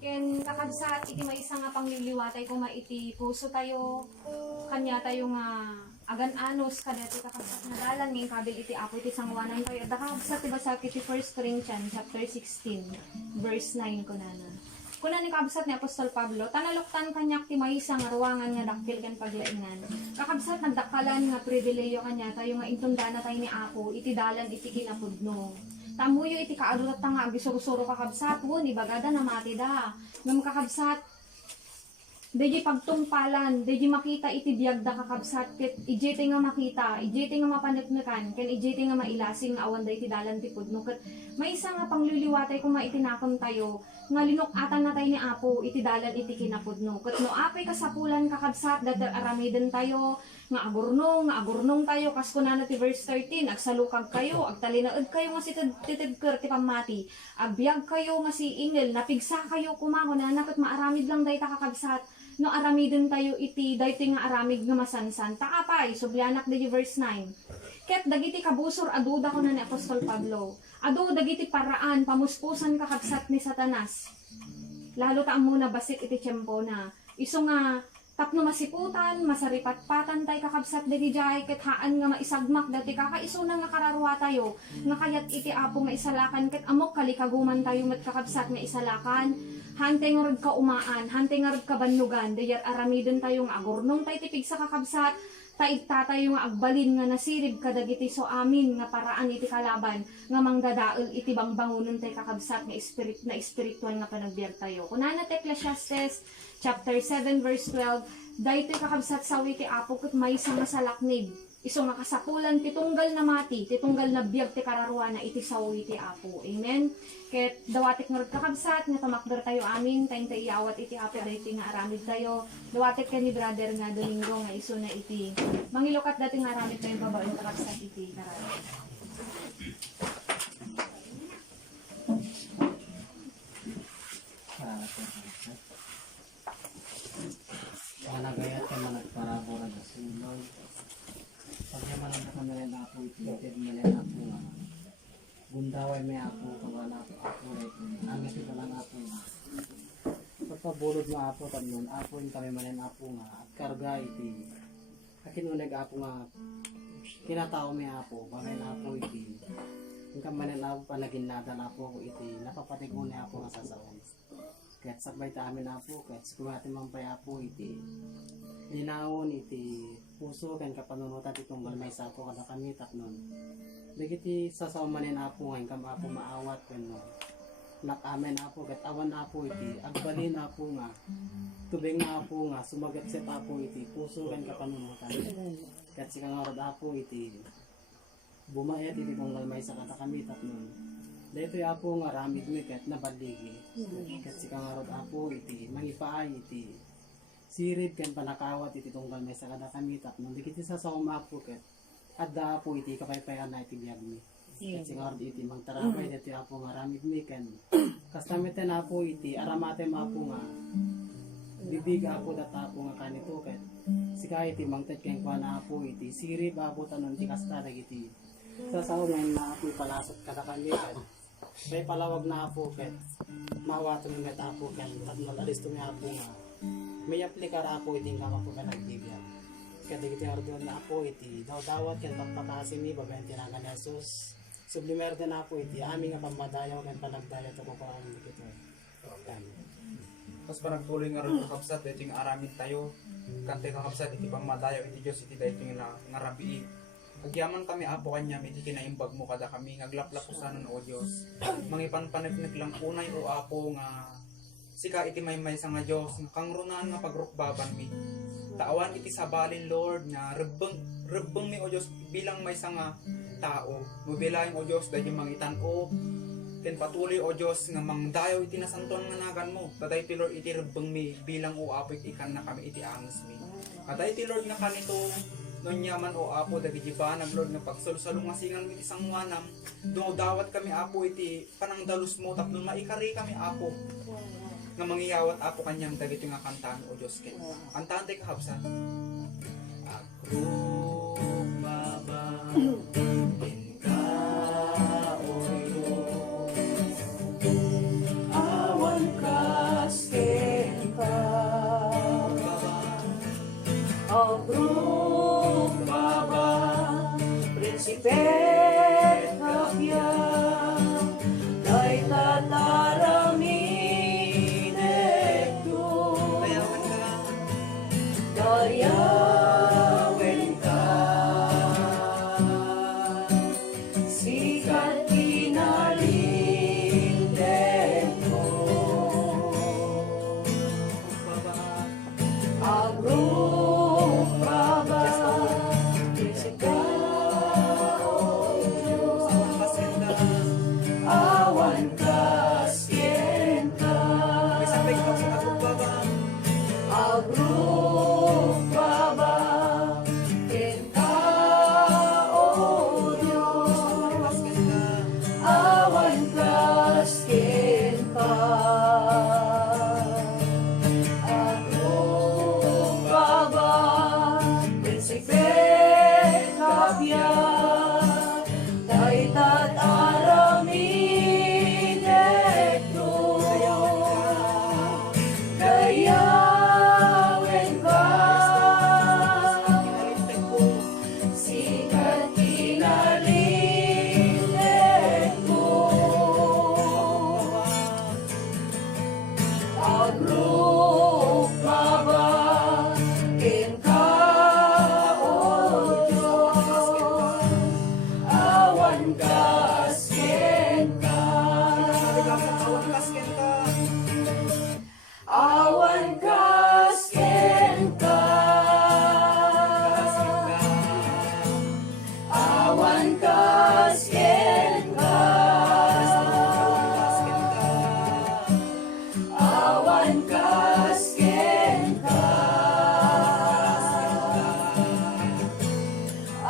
Ken kakabsat iti maysa nga pangliliwatay kung maiti puso tayo kanya tayo nga agan anos kadto kakabsat nga dalan ngin kabil iti apo iti sangwanan tayo da kakabsat iba sa iti 1 Corinthians chapter 16 verse 9 kunana. Kuna ni kakabsat ni Apostol Pablo tanaluktan kanyak ti maysa nga ruangan nga dakkel ken paglaingan. Kakabsat nagdakkalan nga pribileyo kanya tayo nga intundana tayo ni apo iti dalan iti kinapudno. Tamuyo iti kaadulat nga agisuro-suro kakabsat won ibagada na mati da ngam kakabsat deji pagtungpalan deji makita iti biag da kakabsat ket ijete nga makita ijete nga mapaneknekan ken ijete nga mailasing nga awan da iti dalan ti pudno ket maysa nga pangliliwatay kung maitinakon tayo nga linukatan na tayo ni apo iti dalan iti kinapudno ket no apay kasapulan kakabsat dati aramiden tayo nga agurnong tayo kas kunana ti verse 13 agsalukag kayo agtalinaed kayo nga si titidker ti pamati agbiag kayo nga si ingel napigsa kayo kumangonana ket maaramid lang dayta kakabsat no aramiden tayo iti dayti nga aramid nga masansan taapay sublianak di verse 9 ket dagiti kabusor aduda ko na ni Apostol Pablo adu dagiti paraan pamuspusan kakabsat ni Satanas lalo ta muna basit iti tiyempo na iso nga tapno masiputan, masaripatpatan tay kakabsat dati jay, ket haan nga maisagmak dati kakaiso na nga kararwa tayo, nga kayat iti apo nga isalakan, ket amok kalikaguman tayo mat kakabsat nga isalakan, hante nga rod ka umaan, hante nga rod ka banlugan, dayar aramidin tayo nga agurnong tay tipig sa kakabsat, taigta tayo nga agbalin nga nasirib kadagiti so amin nga paraan iti kalaban, nga manggadael iti bangbangunon tay kakabsat nga espiritual nga panagbiag tayo. Kunana ti Ecclesiastes chapter 7 verse 12, daytoy kakabsat sawi ti apo ket maysa nga salaknib. Iso nga kasapulan titunggal na mati, titunggal na biag ti kararwana iti sawi ti apo. Amen. Ket dawatik nga kakabsat nga tamakder tayo amin, tayong taiyawat iti apo daytoy nga aramid tayo. Dawatik ken ni brother nga Domingo nga iso na iti mangilukat dati nga aramid tayo babaen kakabsat iti kararwana. Nagayat ka man nagparabora na sinulog. Pag naman ang kamilan ako itited milan ako nga. Bundaway may ako kawan ako rin. Angit ito lang ako nga. Pagpabulod nga ako tanon, ako yung kami manan ako nga. At karga iti. Akinunag ako nga. Kinatao may ako. Bagay na ako iti. Yung kamanan ako panaginladan ako iti. Napapatigun na ako nga sa saon. Kahit sakbay ta amin apo, kahit sikumatin mampay apo iti linawon iti puso kan kapanunutan ti tunggal may sapo kada kami tapnon. Dagiti sasaumanin apo ngayon kam apo maawat kano. Nakamen apo kat awan apo iti agbalin apo nga. Tubing apo nga sumagat set apo iti puso kan kapanunutan. Kahit sikangarod apo iti bumayat iti tunggal may sa kada kami tapnon. Dito yung apo nga ramid mo kahit nabaligi. Kahit si kangarod apo iti, mangipaay iti. Sirib kan panakawat iti tunggal may sakada kami tap. Nung dikiti sa umapo kahit adda apo iti kapaypayan na iti biyag mi. Kahit si kangarod iti mangtarabay dito yung apo nga ramid mi kan. Kastamitan apo iti aramate mo apo nga. Bibig apo data apo nga kanito kahit si kaya iti mangtat kayong kwa na apo iti. Sirib apo tanon ti kasta iti. Sa ngayon na apo palasot kada kandikan. May palawag na apo ket mawato ng met apo ken tatlo alis to nga apo nga may aplikar apo iti nga apo ka nagbibiyag kada iti ardon na apo iti dawat ken pagpakasin ni babaen tinagan ni Jesus sublimer din apo iti aming nga pamadayaw ken panagdayat ako pa ang dikito Tapos parang tuloy nga rin kakabsat iti nga aramid tayo kante kakabsat iti pamadayaw iti Diyos iti dayto nga rabii. Agyaman kami apo kanya, iti kinaimbag mo kada kami, ngaglaplapusanan o Diyos. Mangipanpanagnig lang unay o apo nga, sika iti may sa nga Diyos, nga kangrunan nga pagrukbaban mi. Taawan iti sabalin Lord, nga rebeng mi o Diyos, bilang may sa nga tao. Mubilayin o Diyos, dahil mangitan o, ken patuloy o Diyos, nga mangdayaw iti nasanton nga nagan mo. Taday ti Lord iti rebeng mi, bilang o apo iti ikan na kami iti angis mi. Taday ti Lord nga kanito, nun yaman o apo dagiti ba naglord nga pagsulsalong masingan mo iti sangwanam dawat kami apo iti panangdalus mo tapno maikari kami apo nga mangiyawat apo kanyang dagiti nga kantaan o Diyos ken kantaan tay kahabsan Agrubaba Inka o Diyos Awan ka Agrupaba, Prinsipe Kapya, Kay tatarami nekto, Dayawan ka. Dayawen ka, Sikat kinalinden mo. Agrupaba, Prinsipe awan kasken ka. May sabay ka sa Agrupaba. Agrupaba, ken ka, O Diyos, awan kasken ka. Agrupaba, Prinsipe Kapya, daytat aramin nekto. Dayawen ka, sikat kinalinden ko. Agrupaba, ken ka, O Diyos, awan kasken ka. Awan kasken ka. Awan kasken ka. Awan kasken ka. Awan kasken ka.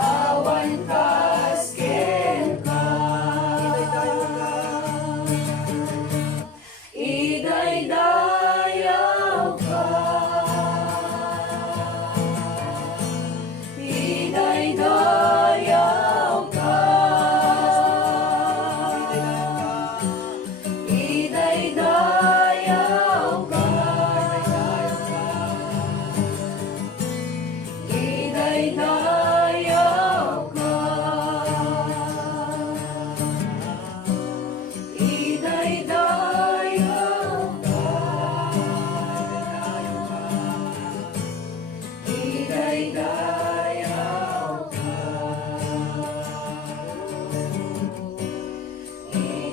Awan kasken ka. Idaydayaw ka. Idaydayaw ka. Idaydayaw ka. Idaydayaw ka. Idaydayaw ka. Idaydayaw ka.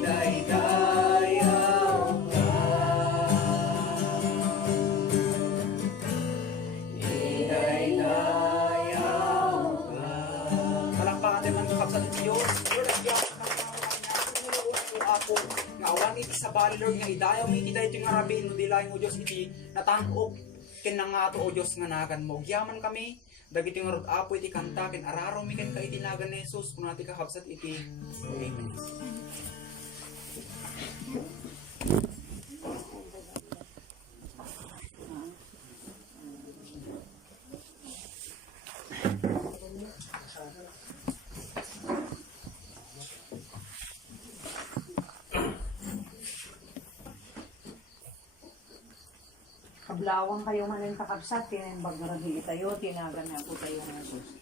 Idaydayaw ka. Idaydayaw ka. Palakpakan din ang kapsa ng Diyos. Lord, ang Diyos ng ako nga awan iti sa bali Lord nga idayaw mi iti daytoy nga rabin no dilay mo Diyos iti natanok ken nga ato o Diyos nga nagan mo. Gyaman kami dagiti nga rod apo iti kanta ken araro mi ken ka iti nagan ni Jesus kuno ati kakabsat iti. Amen. Kablawang kayo manin kakabsat, tinimbag nga rin tayo, tinagan na po tayo ng Jesus.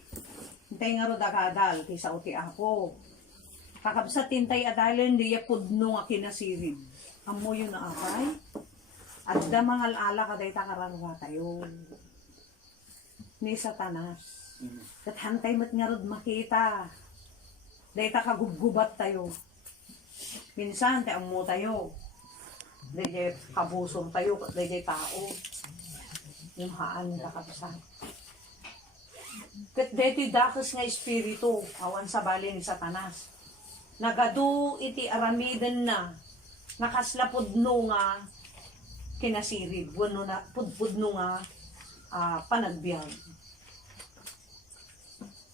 Hintay nga ro dagadal, ti sa uti ako. Kakabsat, tintay adalin, diya pudno nga kinasirid. Amo yun na apay. At da mga alala ka day takararwa tayo. Ni Satanas. At hantay mat nga rod makita. Day takagubgubat tayo. Minsan, te amo tayo. Dahil kabusong tayo, dahil tao. Yung haan na kapsa. Kat deti dakas nga espiritu, awan sa bali ni Satanas. Nagadu iti aramiden na, nakaslapudno nga kinasirib, wano na pudpudno nga panagbiag.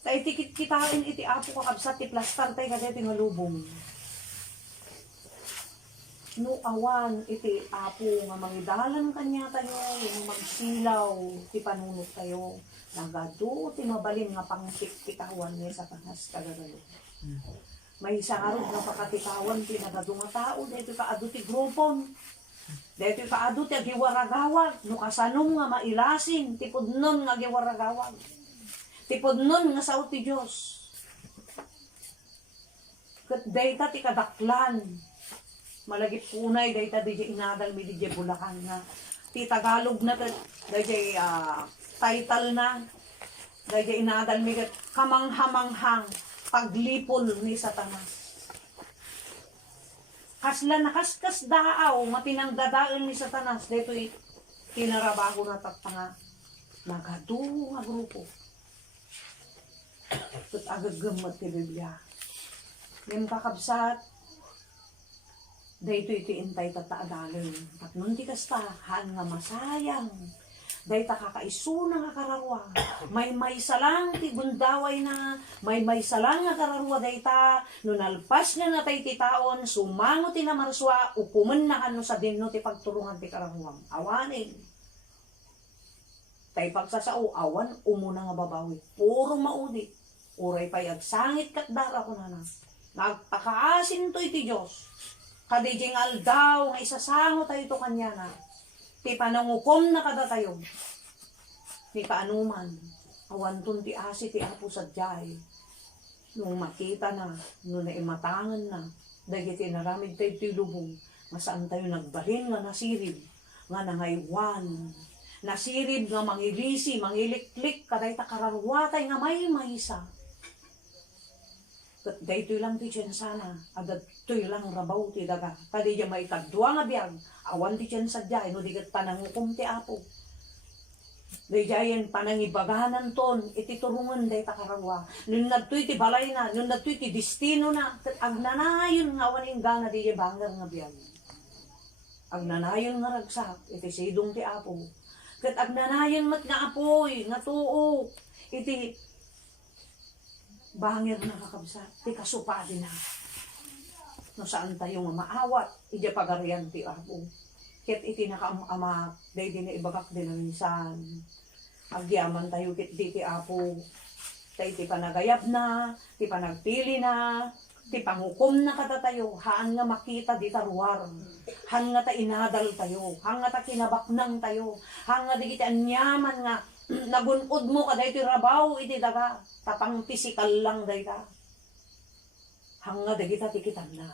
Tay tikit kitain iti apo kakabsat, ti plastar tay kadeti nga lubong. No awan iti apo nga mangidalan kanya tayo, yung magsilaw, ti panunot tayo, nagado, ti mabalin nga pangtiktitawan niya sa Satanas kagagalo. May isa nga rin nga pakatitawan, ti nagado nga tao, dito kaado ti grupon. Dahito kaado ti agiwaragawag, no kasanom nga mailasin, tipod nun nga agiwaragawag. Tipod nun nga sao ti Diyos. Kat dayta ti kadaklan. Malagit punay, dayta di inadal mi di Bulacan nga. Ti Tagalog na kat, dayta title na, dayta inadal mi kat kamanghamanghang paglipol ni Satanas. Kasla nakaskas daaw, mapinangdadaan ni Satanas, daytoy tinarabaho na tatanga. Nagadu nga grupo. Kat agagamat ti Biblia. Yung kakabsat, dayto iti intay tataadalin. At nun ti kastahan nga masayang. Dayta kakaisuna nga kararwa. May salang ti gundaway na. May salang nga kararwa dayta. Nunalpas nga natay ti taon. Sumango ti namarswa. Ukuman na kano sa dinno ti pagturungan ti kararwam. Awanin. Tay pagsasao, awan umuna nga babawi. Puro maudi. Uray pay agsangit kat dara ko na. Nagpakaasin to iti Diyos. Kadijing aldaw nga isasango tayo to kanya na. Ti panangukom na kada tayo. Ni kaanuman. Awan ti asi ti apo sadyay. Nung makita na. Nung naimatangan na. Dahil naramid tayo ti lubong. Masaan tayo nagbalin nga nasirib. Nga nangaywan. Nasirib nga mangilisi, mangiliklik. Kaday takararwatay nga may mahisa. Daytoy lang ti sana, adat toy lang rabaw ti daga. Kadi diya may tagdua nga biyag, awan ti sadya, no digat panangukom ti apo. Day diyan panangibaganan ton, iti turungan day takarawa. Nung nagtoy ti balay na, nung nagtoy ti destino na, agnanayon nga awan gana di diya bangar nga biyag. Agnanayon nga ragsak, iti sidong ti apo. Kat agnanayon mat nga apoy, nga tuo, iti bangir na kakabsat, ti kasupadi na. No saan tayo nga maawat, ija pagarian ti apo. Kit iti nakaamamak, day din na ibagak din na minsan. Agyaman tayo kit di ti apo. Tay ti panagayab na, ti panagpili na, ti pangukom na kada tayo. Haan nga makita di taruar. Haan nga ta inadal tayo. Haan nga ta kinabaknang tayo. Haan nga di kita anyaman nga nagunod mo kada iti rabaw iti daga. Tapang pisikal lang day ka. Hanga day kita tikitan na.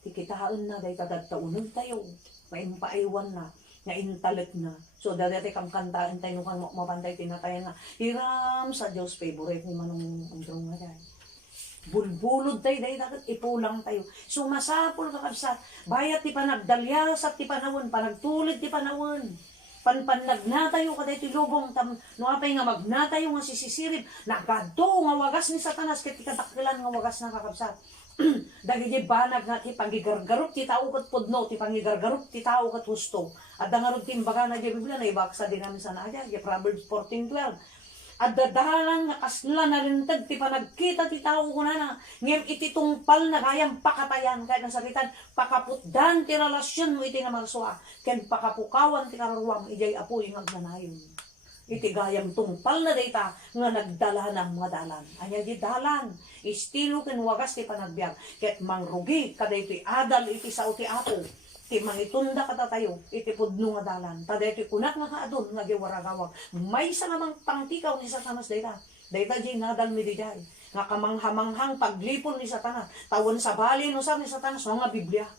Tikitaan na day tadagtaunan tayo. Maimpaiwan na. Nga intalit na. So dati kang kantaan tayo kang mapantay tinatayan na. Hiram sa Diyos favorite ni Manong Androng nga day. Bulbulod tayo day dagat ipulang tayo. Sumasapol ka sa bayat ti panagdalyas at ti panawon. Panagtulid ti panawon. Pannagnatayo kada iti lubong no apay nga magnatayo nga sisisirib nagado nga wagas ni Satanas ket ikadakilan nga wagas na kakabsat. Dagiti banag nga ti pangigargarup ti tao ket pudno ti pangigargarup ti tao ket husto. Adda nga rod timbaga na di Biblia na ibaksa din namin sa naadya Proverbs 14:12. At dadalan nga kasla na rintag ti panagkita ti tao kunana ngem iti tungpal na gayam pakatayan kahit nasalitan pakaputdan ti relasyon mo iti nga marswa ken pakapukawan ti kararwam ijay apoy nga agnanayon iti gayam tungpal na dayta nga nagdala ng mga dalan anya di dalan estilo ken wagas ti panagbiag ket mangrugi kada iti adal iti sao ti apo ti mangitunda kata tayo, iti pudno nga dalan. Tada iti kunak nga kaadon, nga giwaragawag. May sa namang pangtikaw ni Satanas dayta. Dayta di nadal mi di jay. Nga kamanghamanghang paglipon ni Satanas. Tawon sa bali no sa ni Satanas, nga Biblia.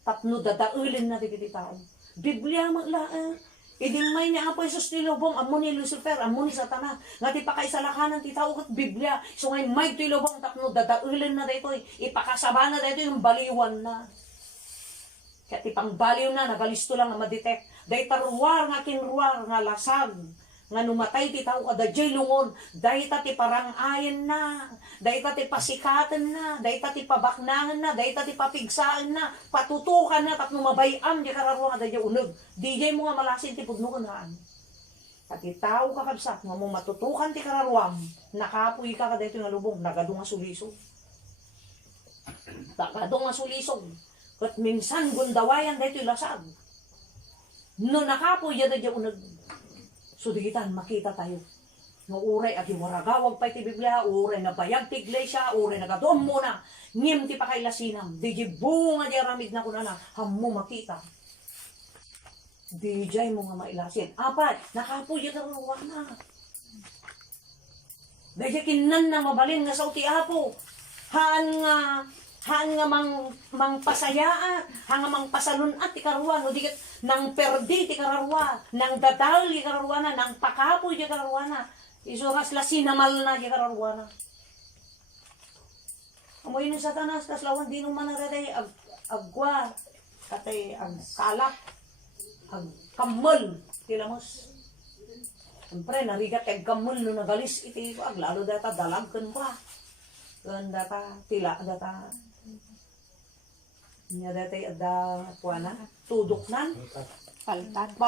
Tapno dadaulin na di kiti tao. Biblia maglaan. Iding may ni Apo Jesus ti lubong, amo ni Lucifer, amo ni Satanas. Nga ti pakaisalakanan ti tao kat Biblia. So ngayon may ti lubong, tapno dadaulin na daytoy. Ipakasaba na daytoy yung baliwan na. Kaya ti pangbaliw na, nagalisto lang nga madetect. Day taruar nga kinruar nga lasag. Nga numatay ti tao kada jay lungon. Day ta ti parangayan na. Day ta ti pasikatan na. Day ta ti pabaknangan na. Day ta ti papigsaan na. Patutukan na. Tapno mabayam di kararwa nga day uneg. Di jay mo nga malasin ti pudno kanaan. At ti tao kakabsat nga mo matutukan ti kararwam. Nakapoy ka kada ito nga lubong. Nagado nga sulisog. Nagado nga sulisog. Kat minsan gundawayan dito lasag. No nakapo yada unag. So digitan makita tayo. No uray agi waragawag pa iti Biblia, uray na bayag ti iglesia, uray na gadom mo na, ngim ti pakailasinam, di bunga di aramid na kunana, hammo makita. Di jay mo nga mailasin. Apat, nakapuyo na na. Dahil kinan na mabalin nga sa uti apo. Haan nga mang pasayaan, haan nga mang pasalunat ti karuan, o dikit nang perdi ti kararwa, nang dadal ti kararwa na, nang pakapoy ti kararwa na. Isuras la sinamal na ti kararwa na. Amoy ng satanas, tas lawan di nung manaraday, agwa, katay agkalak, agkamol, tilamos. Siyempre, narigat kay gamol no nagalis iti lalo data dalagkan pa. Kan data tila data nya data ada kuana tudok nan baltat.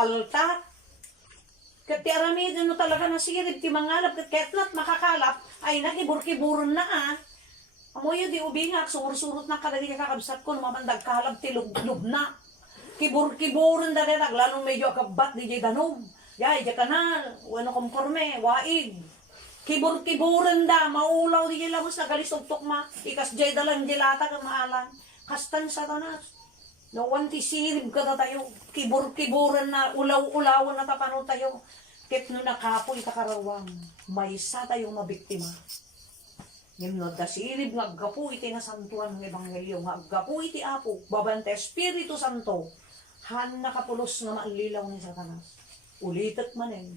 Ket ti arami no talaga nasirib ti mangalap ket ketlat makakalap ay nakibur-kiburon na Amoy di ubingak sumursurot na kadali kakabsat ko mamandag kalab ti lublob na. Kibur-kiburon da detag lalong medyo akabat di jay danom. Yay, di kanal, wano komporme, waig. Kibur-kiburan da, maulaw di lamos na galisog ma. Ikas jay dalang dilata ka maalan. Kastan sa tanas. No, wanti sirib ka na tayo. Kibur-kiburan na, ulaw-ulawan na tapano tayo. Kit no nakapoy kakarawang, may isa tayong mabiktima. Ngimnod da sirib nga aggapo iti na santuan ng Ebanghelyo. Nga aggapo iti apo, babante Espiritu Santo. Han nakapulos nga maalilaw ni Satanas. Ulitat manen,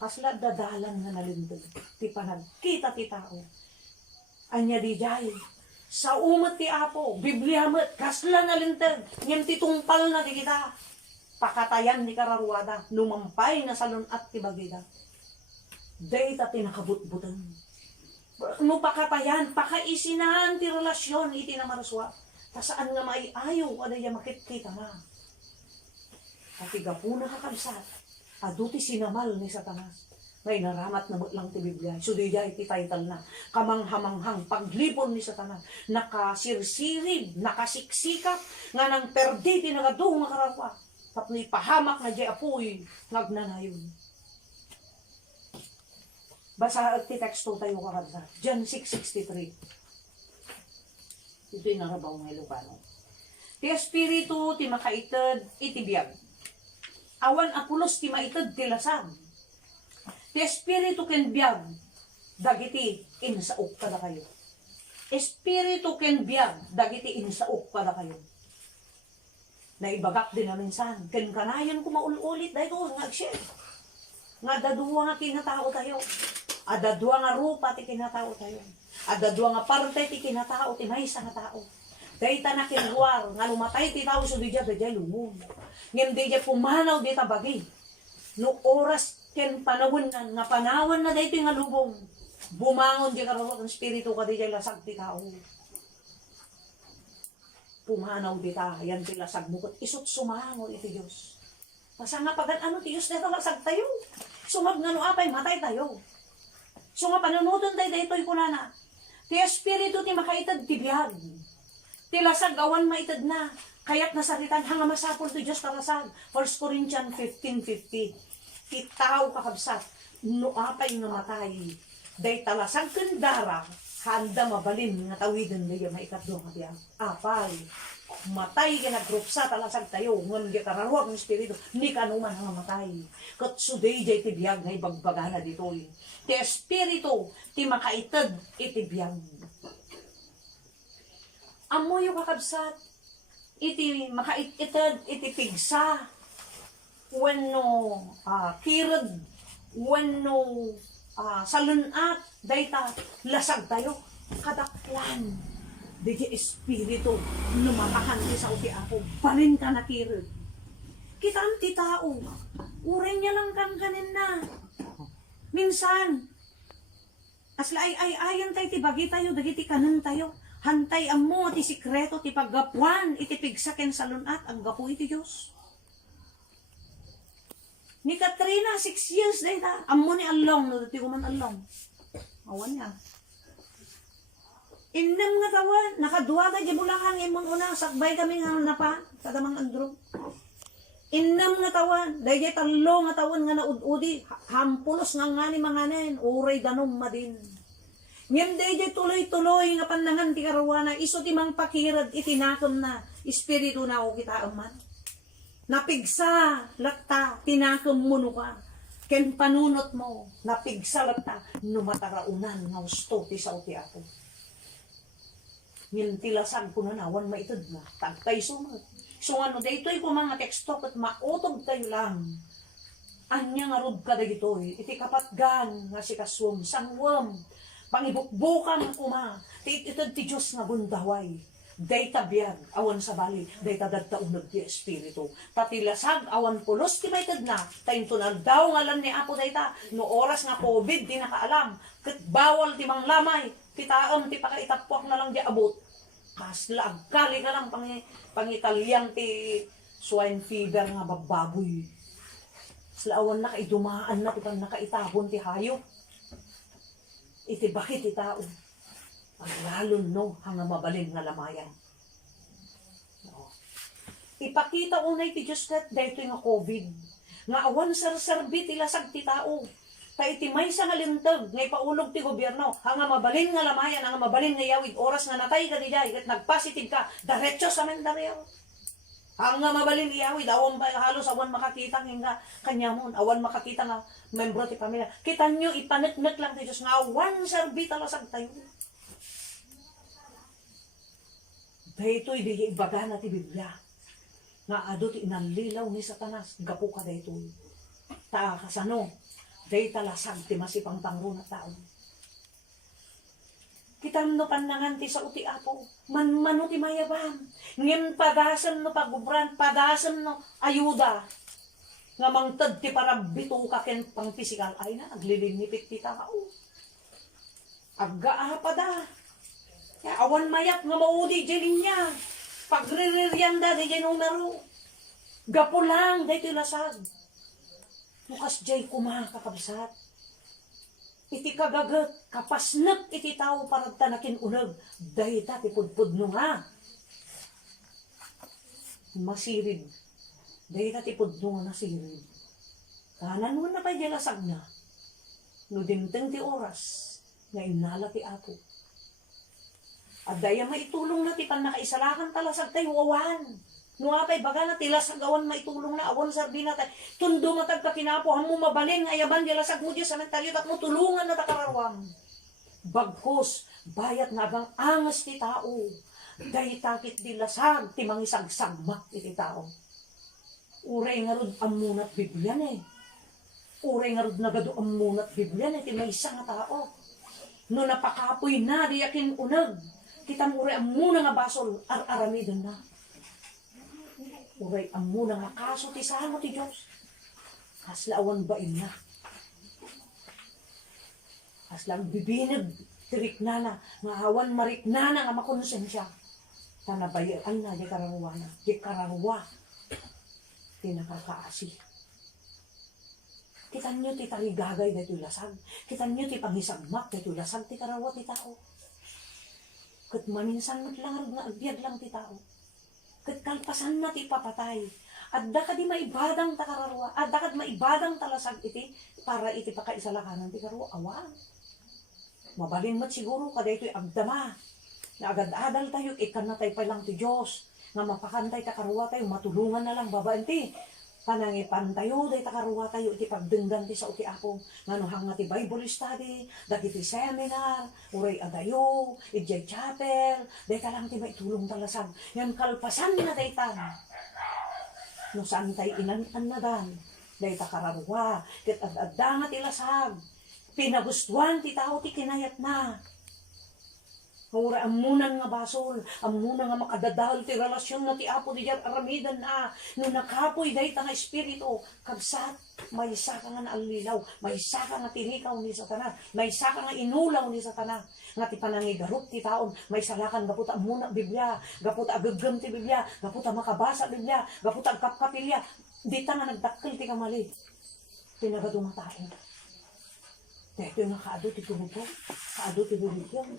kasla dadalan nga nalindog, ti panagkita ti tao. Anya di jay, sa umat ti apo, Biblia met, kasla nalindog, ngem ti tungpal na di kita. Pakatayan ni kararwada, numampay na salon at ti bagida. Dayta tinakabutbutan. No pakatayan, pakaisinahan ti relasyon iti na maraswa. Tasaan nga maiayaw, adaya makitkita na. At igapuna kakabsat, aduti sinamal ni Satanas. May naramat na lang ti Biblia. So di iti title na, kamanghamanghang paglipon ni Satanas. Nakasirsirib, nakasiksikat, nga nang perdi tinagado nga karakwa. Tapos pahamak na di apoy, nagnanayon. Basa ti teksto tayo kakabsat. John 6:63. Ito'y narabaw ng Ilocano. Ti Espiritu ti makaitad iti biyag. Awan apulos ti maitad ti lasag. Ti Espiritu ken biyag, dagiti insaok kada kayo. Espiritu ken biyag, dagiti insaok kada kayo. Naibagak din na minsan, ken kanayan ko maulit dahil ko nag-share. Nga dadua nga kinatao tayo. Adadua nga rupa ti kinatao tayo. Adadua nga parte ti kinatao ti maysa nga tao. Dahil ta nakinluar, nga lumatay ti tao so di dya lumon. Ngayon di dya pumanaw di tabagi. No oras ken panawon na, nga panawan na dito nga lubong. Bumangon di karawat ang spirito ka di dya lasag ti tao. Pumanaw di ta, yan ti lasag mukot. Isot sumangon iti Diyos. Masa nga pagan ano ti Diyos dito lasag tayo. Sumag nga no apay, matay tayo. So nga panunutan tayo dito kunana. Ti Espiritu ti makaitad ti biyag. Ti lasag awan maitad na. Kaya't nasaritan hanga masapol ti Diyos talasag. 1 Corinthians 15:50. Ti tao kakabsat. No apay nga matay. Day talasag kendara. Handa mabalin nga tawidan na yung maikatlo nga biyag. Apay. Matay ka nagrupsa talasag tayo. Ngan di kararuag ng Espiritu. Ni kanuman nga matay. Katsuday jay ti biyag nga ibagbagana dito. Ti Espiritu ti makaitad iti biyag. Amo yung kakabsat, iti makaititad, iti pigsa, wano kirad, wano salunat, dayta, lasag tayo, kadaklan. Digi Espiritu, lumatakan di sa uti ako, balin ka na kirad. Kita ang ti tao, uray niya lang kang ganin na. Minsan, asla ay ayan tayo, ti bagi tayo, dagiti kanan tayo. Hantay amo ti sikreto ti paggapuan iti pigsaken sa lunat ang gapu iti Diyos. Ni Katrina 6 years day ta. Amo ni along no ti kuman along. Awan niya. Indem nga tawan nakaduwa ka di Bulacan imong una sakbay kami nga napa kadamang andro. Inam nga tawan, dahil talo nga tawan nga naududi, hampulos nga nga ni manganen, uray danom madin. Ngayon dahil tuloy-tuloy nga pandangan ti karawana, iso ti mang pakirad itinakam na, espiritu na o kita aman. Napigsa, lakta, tinakam mo no ka. Ken panunot mo, napigsa lakta, numataraunan nga gusto ti sa uti ako. Ngayon tilasag ko na nawan maitod na, tagtay sumat. So ano, daytoy po mga teksto at mautog tayo lang. Anya nga rod ka dagitoy, iti kapatgan nga si kaswam, sangwam, pangibukbukan nga kuma, itod ti Diyos nga bundaway. Dayta biyag, awan sa bali, dayta dadtaunag ti Espiritu. Tatilasag, awan pulos ti maytad na, tayo tunal daw nga lang ni Apo dayta, no oras nga COVID, di nakaalam, kat bawal ti manglamay, titaam ti pakaitapwak na lang di abot. Kasla, agkali ka lang pangitalyang ti swine fever nga bababoy. Slaawan na kaidumaan na tipan nakaitahon ti hayop. Iti bakit ti tao. Paglalon no, hanga mabalin nga lamayan. No. Ipakita unay ti Diyos kat dahito nga COVID. Nga awan sarsarbi ti lasag ti tao. Kaya may sa ngalintag, ngay paulog ti gobyerno, hanga mabalin nga lamayan, hanga mabalin nga yawid, oras nga natay ka di jay, kat nagpositive ka, diretso sa mendaryo. Hanga mabalin yawid, awan ba, halos awan makakita nga kanyamon, awan makakita nga membro ti pamilya. Kita nyo, ipanetnet lang ti Diyos, nga awan sarbi talasag tayo. Dahito'y di ibaga na ti Biblia. Nga ado ti inalilaw ni Satanas, gapo ka dahito'y. Kasano? Day talasag ti masipang pangro na tao. Kitam no panangan ti sa uti Apo, manmano ti mayabam. Ngem padasan no pagubran, padasan no ayuda. Nga mangtad ti parabito ka ken pang pisikal ay na, aglilinipit ti tao. Agga-apada. Ya, awan mayat nga maudi dyan niya. Pagriririanda di dyan numero. Gapo lang, day ti lasag. Mukas jay kumakakabsat. Iti kagagat, kapasnak iti tao parang tanakin unag. Dahita ti pudpud no nga. Masirid. Dahita ti pudno nga nasirid. Kanan mo na pa lasag na. No dimteng ti oras. Nga inala ti Apo. At daya maitulong na ti pan nakaisalakan talasag tayo awan. No apay baga na tilasag awan maitulong na awan sarbi na tayo. Tundo nga tagkakinapo hamo mabalin nga ayaban di lasag mo Diyos sa mentalyo tak mo tulungan na takarawam. Bagkos bayat nga agang angas ti tao. Dahil takit di lasag ti mangisagsagmak iti tao. Uray nga rod amunat Biblia eh. Uray nga rod nagado amunat Biblia ti may isa nga tao. No napakapoy na di yakin unag. Kita mo uray amuna nga basol ar-aramidon na. Uray amuna nga kaso ti samo ti Diyos. Kaslaawan ba ina? Kaslang bibinag tiriknana nga awan mariknana nga makonsensya. Tanabayaan na di kararuwa na. Di kararuwa. Di nakakaasi. Kitan nyo ti tarigagay na ito'y lasag. Kitan nyo ti pangisagmak na ito'y lasag ti karawa ti tao. Kat maminsan matlarag nga agbyag lang ti tao. Kat kalpasan na ti papatay. Adda ka di maibadang takararwa. Adda ka di maibadang talasag iti para iti pakaisalakanan ti karawa. Awan. Mabalin mat siguro kada ito'y agdama. Na agad-adal tayo, ikan na tayo pa lang ti Diyos. Nga mapakantay takarwa tayo, matulungan na lang babaan ti. Panangipan tayo, day takaruwa tayo, iti pagdenggan ti sa uti Apo. Nga hanga ti Bible study, dagiti seminar, uray adayo, ijay chapel, day ka lang ti maitulong talasag. Yan kalpasan na day tan. No saan tayo inanan na dan, day takararuwa, kit ad-adda nga ti lasag. Pinagustuhan ti tao ti kinayat na. Ura amunan nga basol, amunan nga makadadahal ti relasyon na ti Apo di jar aramidan na. No nakapoy dahi nga espiritu, kagsat, may isa ka nga naalilaw, may isa ka nga tinikaw ni Satanas, may isa ka nga inulaw ni Satanas. Nga ti panangigarot ti taon, may salakan gaputa amuna Biblia, gaputa agagam ti Biblia, gaputa makabasa Biblia, gaputa agkapkapilya. Dita nga nagdakkel ti kamali. Pinagadumatao. Dito nga kaado ti grupo, kaado ti religion.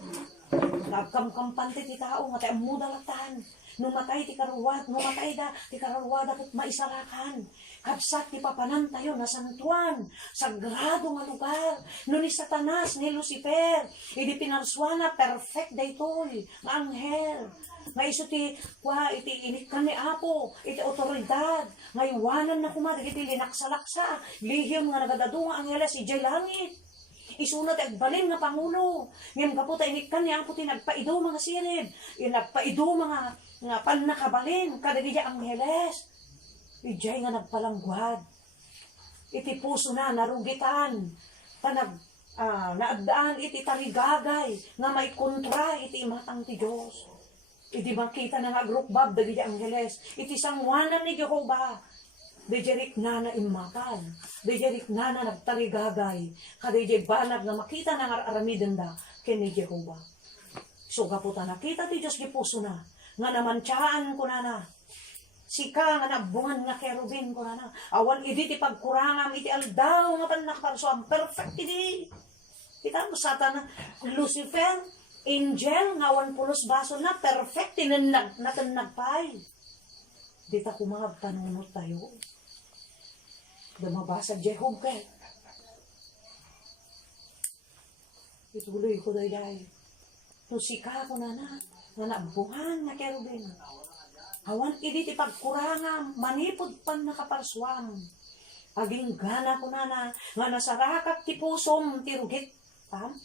Nagkamkampante ti tao, nga tayo muda latan. Numatay ti karuwad, numatay da, ti karuwad dapat maisarakan. Kabsat ti papanan tayo na santuan, sagrado nga lugar. No ni Satanas, ni Lucifer, idi pinarswana, perfect daytoy, nga anghel. Nga iso ti, iti inikan ni Apo, iti otoridad, nga iwanan na kumadag, iti linaksalaksa, lihim nga nagadado nga angeles, ijay langit. Isunod at balin nga Pangulo. Ngayon kaputa, inikan niya ang puti nagpaido mga sirib. Nagpaido mga nga panakabalin. Kadagidya angheles. Ijay nga nagpalanggwad. Iti puso na narugitan. Naagdaan iti tarigagay. Nga may kontra iti imatang ti Diyos. Iti makita na nga grupbab dagidya angheles. Iti sangwanan ni Jehovah. Dejerik na na imakan. Dejerik na na nagtarigagay. Kadejay banag na makita na nga aramiden da kini Jehovah. So kaputa nakita ti Diyos di puso na. Nga namantsaan ko na na. Sika nga nagbungan nga kerubin ko na na. Awan idi ti pagkurangam iti aldaw nga panakaparsoam. Perfect idi. Kita mo satan na Lucifer, angel, nga 1 pulos baso na. Perfect natanagpay. Dita kumagab tanunot tayo. Dumabasa Jehovah. Ituloy ko dayay. Tusika ko na nga nabuhan nga kerubin. Awan idi ti pagkurangam, manipod pan nakaparswam. Aging gana ko na nga nasarakak ti pusom ti rugit. Tam?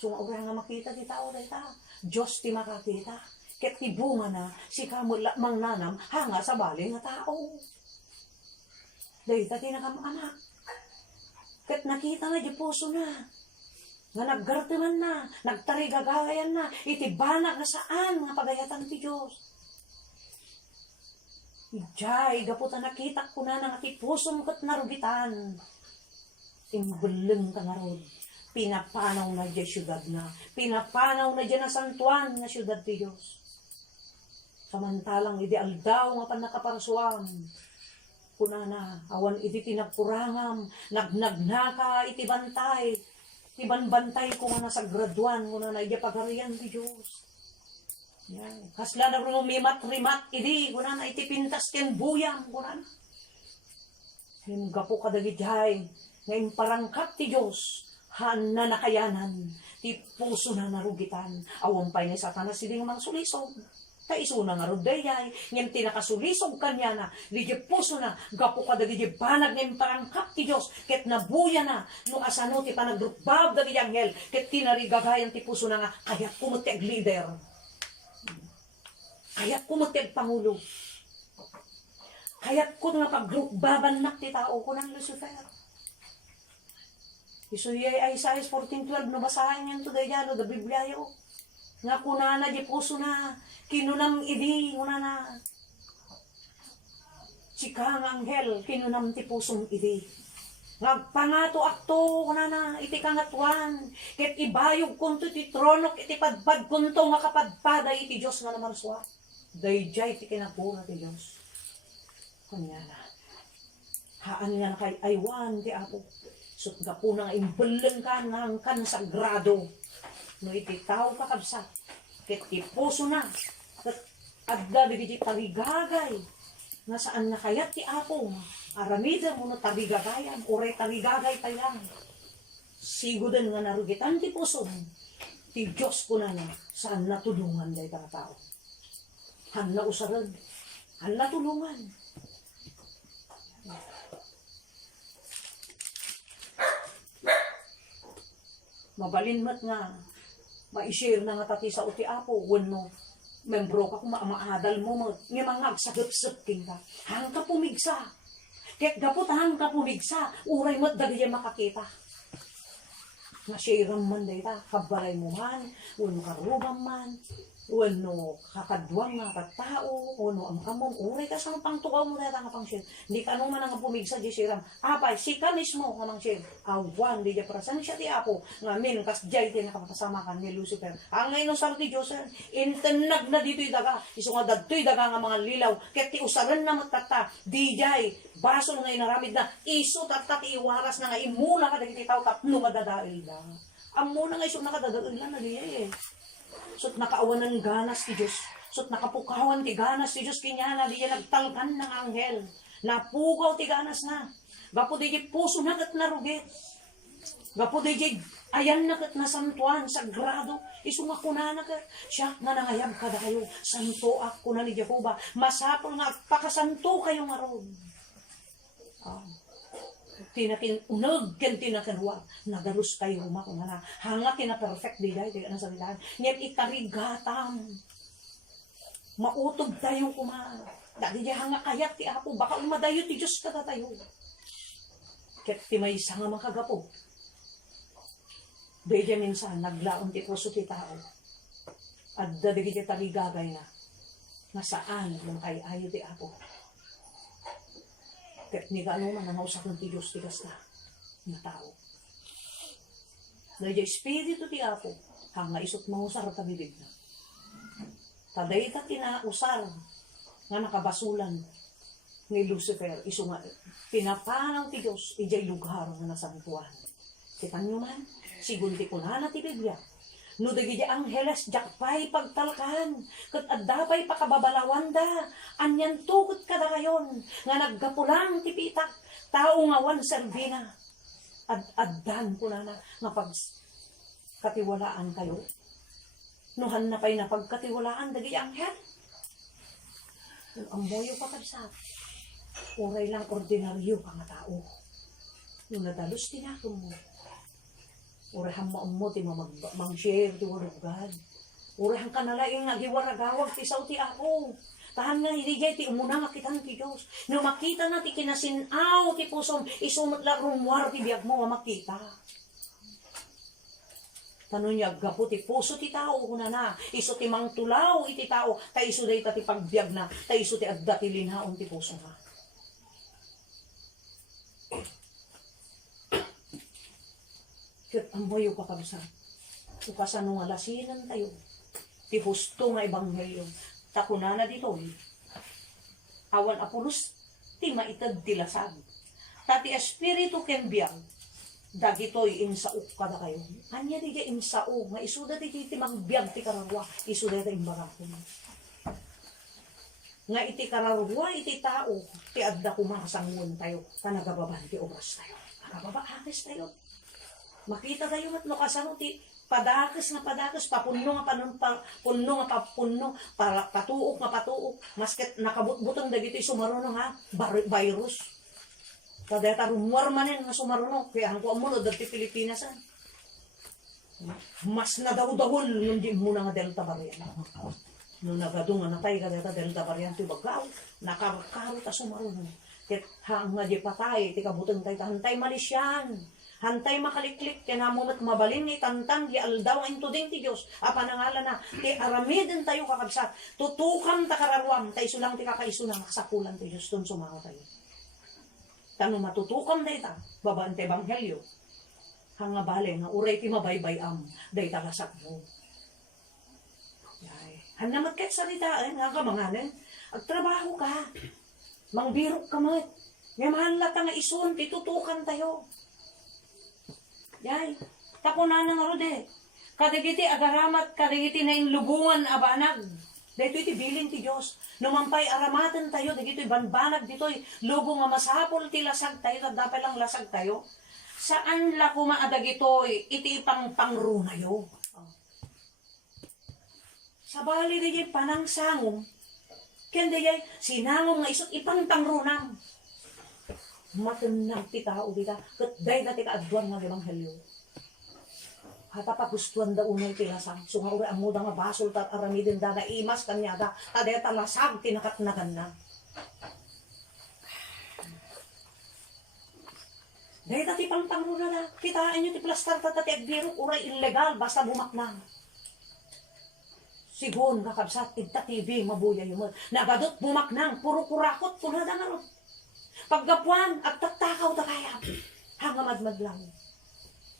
So nga nga makita ti tao dayta. Diyos ti makakita. Ket ti bunga na si kamula mang nanam hanga sa baling nga tao. Dayta tinakamanak. Ket nakita na di puso na. Nga naggartiman na, nagtarigagayan na, iti banak na saan nga pagayatan ti Diyos. Ijay, gaputa nakita ko na nga ti puso mo kat narugitan. Timbuleng ka nga rod. Pinapanaw na di syudad na. Pinapanaw na di na santuan na syudad ti Diyos. Samantalang ideal daw nga panakaparasuan. Kunana, awan iti tinagkurangam, nagnagnaka iti bantay. Iti banbantay ko nga nasa graduan, kunana, iti pagarian ti Diyos. Yan. Kasla na rin umimat-rimat, iti, kunana, iti pintas ken buyang, kunana. Yung gapo kadagidhay, ngayon parangkat ti Diyos, han na nakayanan, ti puso na narugitan, awan pa ni Satanas, hindi nga sulisog. Kaiso na nga rodayay, ngayon tinakasulisog kanya na, ligi puso na, gapo ka dagi banag ngayon parangkap ti Diyos, ket nabuya na, no asano ti panagrupbab dagi anghel, ket tinarigagayan ti puso na nga, kaya't kumuteg leader, kaya't kumuteg pangulo, kaya't ko nga paggrupbaban nak ti tao ko ng Lucifer. Isuyay Isaiah 14:12, no basahin yan to dayano, da Biblia yo. Nga kunana di puso na, kinunam idi, kunana. Chikang anghel, kinunam ti pusong idi. Ngagpangato akto, kunana, iti kangatuan. Ket ibayog kunto ti tronok, iti padpad kunto, nga kapadpada iti Diyos nga namarswa. Dayjay ti kinapura ti Diyos. Kunyana. Haan nga na kay aywan ti Apo. So gapuna nga imbaleng ka nga kan sagrado. No iti tao kakabsat, ket ti puso na, adda digiti tarigagay, nga saan na kayat ti Apo, aramida mo no tarigagayan, ore tarigagay tayang. Sigudan nga narugitan ti puso, ti Diyos ko na saan natulungan day tao. Han na usaran, han natulungan. Mabalin mat nga, ma-share na nga tati sa uti Apo, wano, membro ka kung maadal mo, nga mga agsagap-sap king ka, hang ka pumigsa, ket gapot hang ka pumigsa, uray mat dagay makakita. Nga share man day ta, kabalay mo man, wano karubam man, Wano, kakadwang nga katao, wano, ang kamong uray ka sa pangtukaw mo na nga pang share. Hindi ka naman nga pumigsa di siram. Apay, sika mismo nga mang share. Awan, di di parasan siya ti ako. Nga min, kas jay ti nakapasama ka ni Lucifer. Ang ngayon sa ti Diyos, intanag na dito'y daga. Iso nga dadto'y daga nga mga lilaw. Kaya ti usaran na matata. Di jay, baso nga inaramid na. Iso tata ti iwaras na nga imuna ka dagiti tao tapno madadail da. Amo na nga iso nakadadail na di eh. Sot nakaawan ng ganas ti Diyos. Sot nakapukawan ti ganas ti Diyos. Kinyana di yan nagtalkan ng anghel. Napugaw ti ganas na. Gapo di puso na kat narugit. Gapo di ayan na kat nasantuan. Sagrado. Isunga ko na kat. Siya na nangayab ka dayo. Santo ako na ni Jehovah. Masapol nga pakasanto kayo marod. Tinakin unag ken tinakanwa nagarus kayo mako nga hanga kina perfect di dai ang salitan ngem ikarigatam mautog tayo kuma dadi di hanga kayat ti ako baka umadayo ti Dios kada tayo ket ti may nga makagapo beja minsan naglaon ti puso ti tao adda di ti taligagay na nasaan yung ay ayo ti ako. Ket ni gano man ang usak ng ti Diyos tigas na tao. Dahil espiritu ti Apo, hanga isot mangusar ta bibig na. Taday ta tinausar nga nakabasulan ni Lucifer, iso nga pinapanaw ti Diyos, ijay lugar nga nasantuan. Kitan nyo man, sigunti ko na ti Biblia. No dagiti angheles jakpay pagtalkan ket addapay pakababalawan da anyan tukot kada kayon nga naggapulang ti pitak tao nga wan serbina addan ko na nga pag katiwalaan kayo nuhan na pay na pagkatiwalaan dagiti anghel ang boyo pa kabsat uray lang ordinaryo ka nga tao no nadalos tinakon mo urahan mo ti mang-share ti word of God. Urahan ka nalaing nagiwaragawag ti saw ti ako. Tahan nga hiligay ti umuna makitan ti Diyos. No makita na ti kinasinaw ti pusom, isumot la rumwar ti biyag mo makita. Tanong niya, gapo ti puso ti tao kuna na. Iso ti mangtulaw iti tao. Ta iso day ta ti pagbiag na. Ta iso ti adda ti linhaon ti puso na. Ket amboy ko kabsa. Ukasan nga lasinan tayo. Ti husto nga ebanghelyo. Takunana dito. Awan apulos ti maitad ti lasag. Tati espiritu ken biag. Dagitoy insaok kada kayo. Anya di ja insao nga isuda di ti magbiag ti kararwa. Isuda ti imbarakon. Nga iti kararwa iti tao ti adda kumasangon tayo. Kanagababan ti obras tayo. Nakababa akis tayo. Makita tayo at nukasano ti padakis papunno nga punno nga papunno para patuok nga patuok masket nakabutbutang dagito sumaruno nga virus kada ta rumor manen nga sumaruno kaya ang kuam mo dati Pilipinas mas nadaw-dawol nung di muna nga Delta variant no nagadung nga natay kada ta Delta variant ti bagaw nakakaro ta sumaruno ket hanga di patay ti kabutang tay hantay Malaysian hantay makaliklik, kinamumat mabalin ni tantang, di aldaw ang tuding ti Diyos. Panangalan na, ti aramidin tayo kakabsat. Tutukan ta kararwam, ta isulang ti kakaisunang, kasakulan ti Diyos, dun sumango tayo. Tanong matutukan day ta, babaan ti ebanghelyo. Hanga bale, nga uray ti mabaybayam, day ta lasak mo. Hanamat kahit salita, nga kamanganin, agtrabaho ka, mangbirok ka mat, nga mahanla ka nga isun, titutukan tayo. Yay, takuna na nga rode. Kadagiti agaramat, kadagiti na yung lubungan abanag. Dito iti bilin ti Diyos. Numampay aramatan tayo, dagito banbanag dito'y lubong nga masapol ti lasag tayo, dapat lang lasag tayo. Saan la kumaadagito'y iti pangrunayo. Sa bali di panang sangom, kaya di sinangom nga isot ipang pangrunam. Matunang ti tao dita, kat day na ti kaadwan nga ebanghelyo. Hata pagustuhan da unay ti lasag, so nga uri amuda nga basol tat aramidin da na imas kanya da, tadeta lasag tinakatnagan na. Day na ti pangpangro na da, kitaan nyo ti plastar tata ti agbirok, uray illegal, basta bumaknang. Sigon, kakabsat, idta TV, mabuya yung mo. Nagadot, bumaknang, puro kurakot, kunada na ron. Paggapuan, at taktakaw ta kaya. Hangamadmad lang.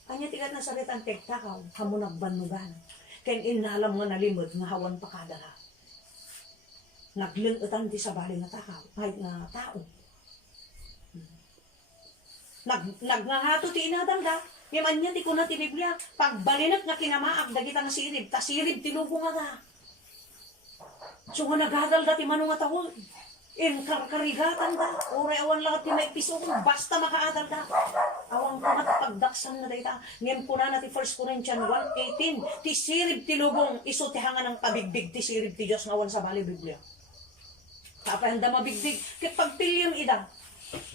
Kanya tigat na salitan tektakaw, hamunag banugan. Kaya inalam nga nalimod, nga hawan pa kadala. Naglungutan ti sa bali nga takaw, kahit nga tao. Nagngahato ti inadangga, yaman niya ti kuna ti Biblia, pagbalinat nga kinamaak, dagita nga sirib, ta sirib ti lubo nga nga. So nga nagagal da ti manong nga tahol, karigatan da, ore awan lang ti may piso, basta makaadal da. Awang ko nga pagdaksan na dayta, ngayon po na ti 1 Corinthians 1:18, ti sirib ti lubong, iso ti hanga ng pabigbig ti sirib ti Diyos nga awan sa bali Biblia. Kapahanda mabigdig, kaya pagpilyang ida,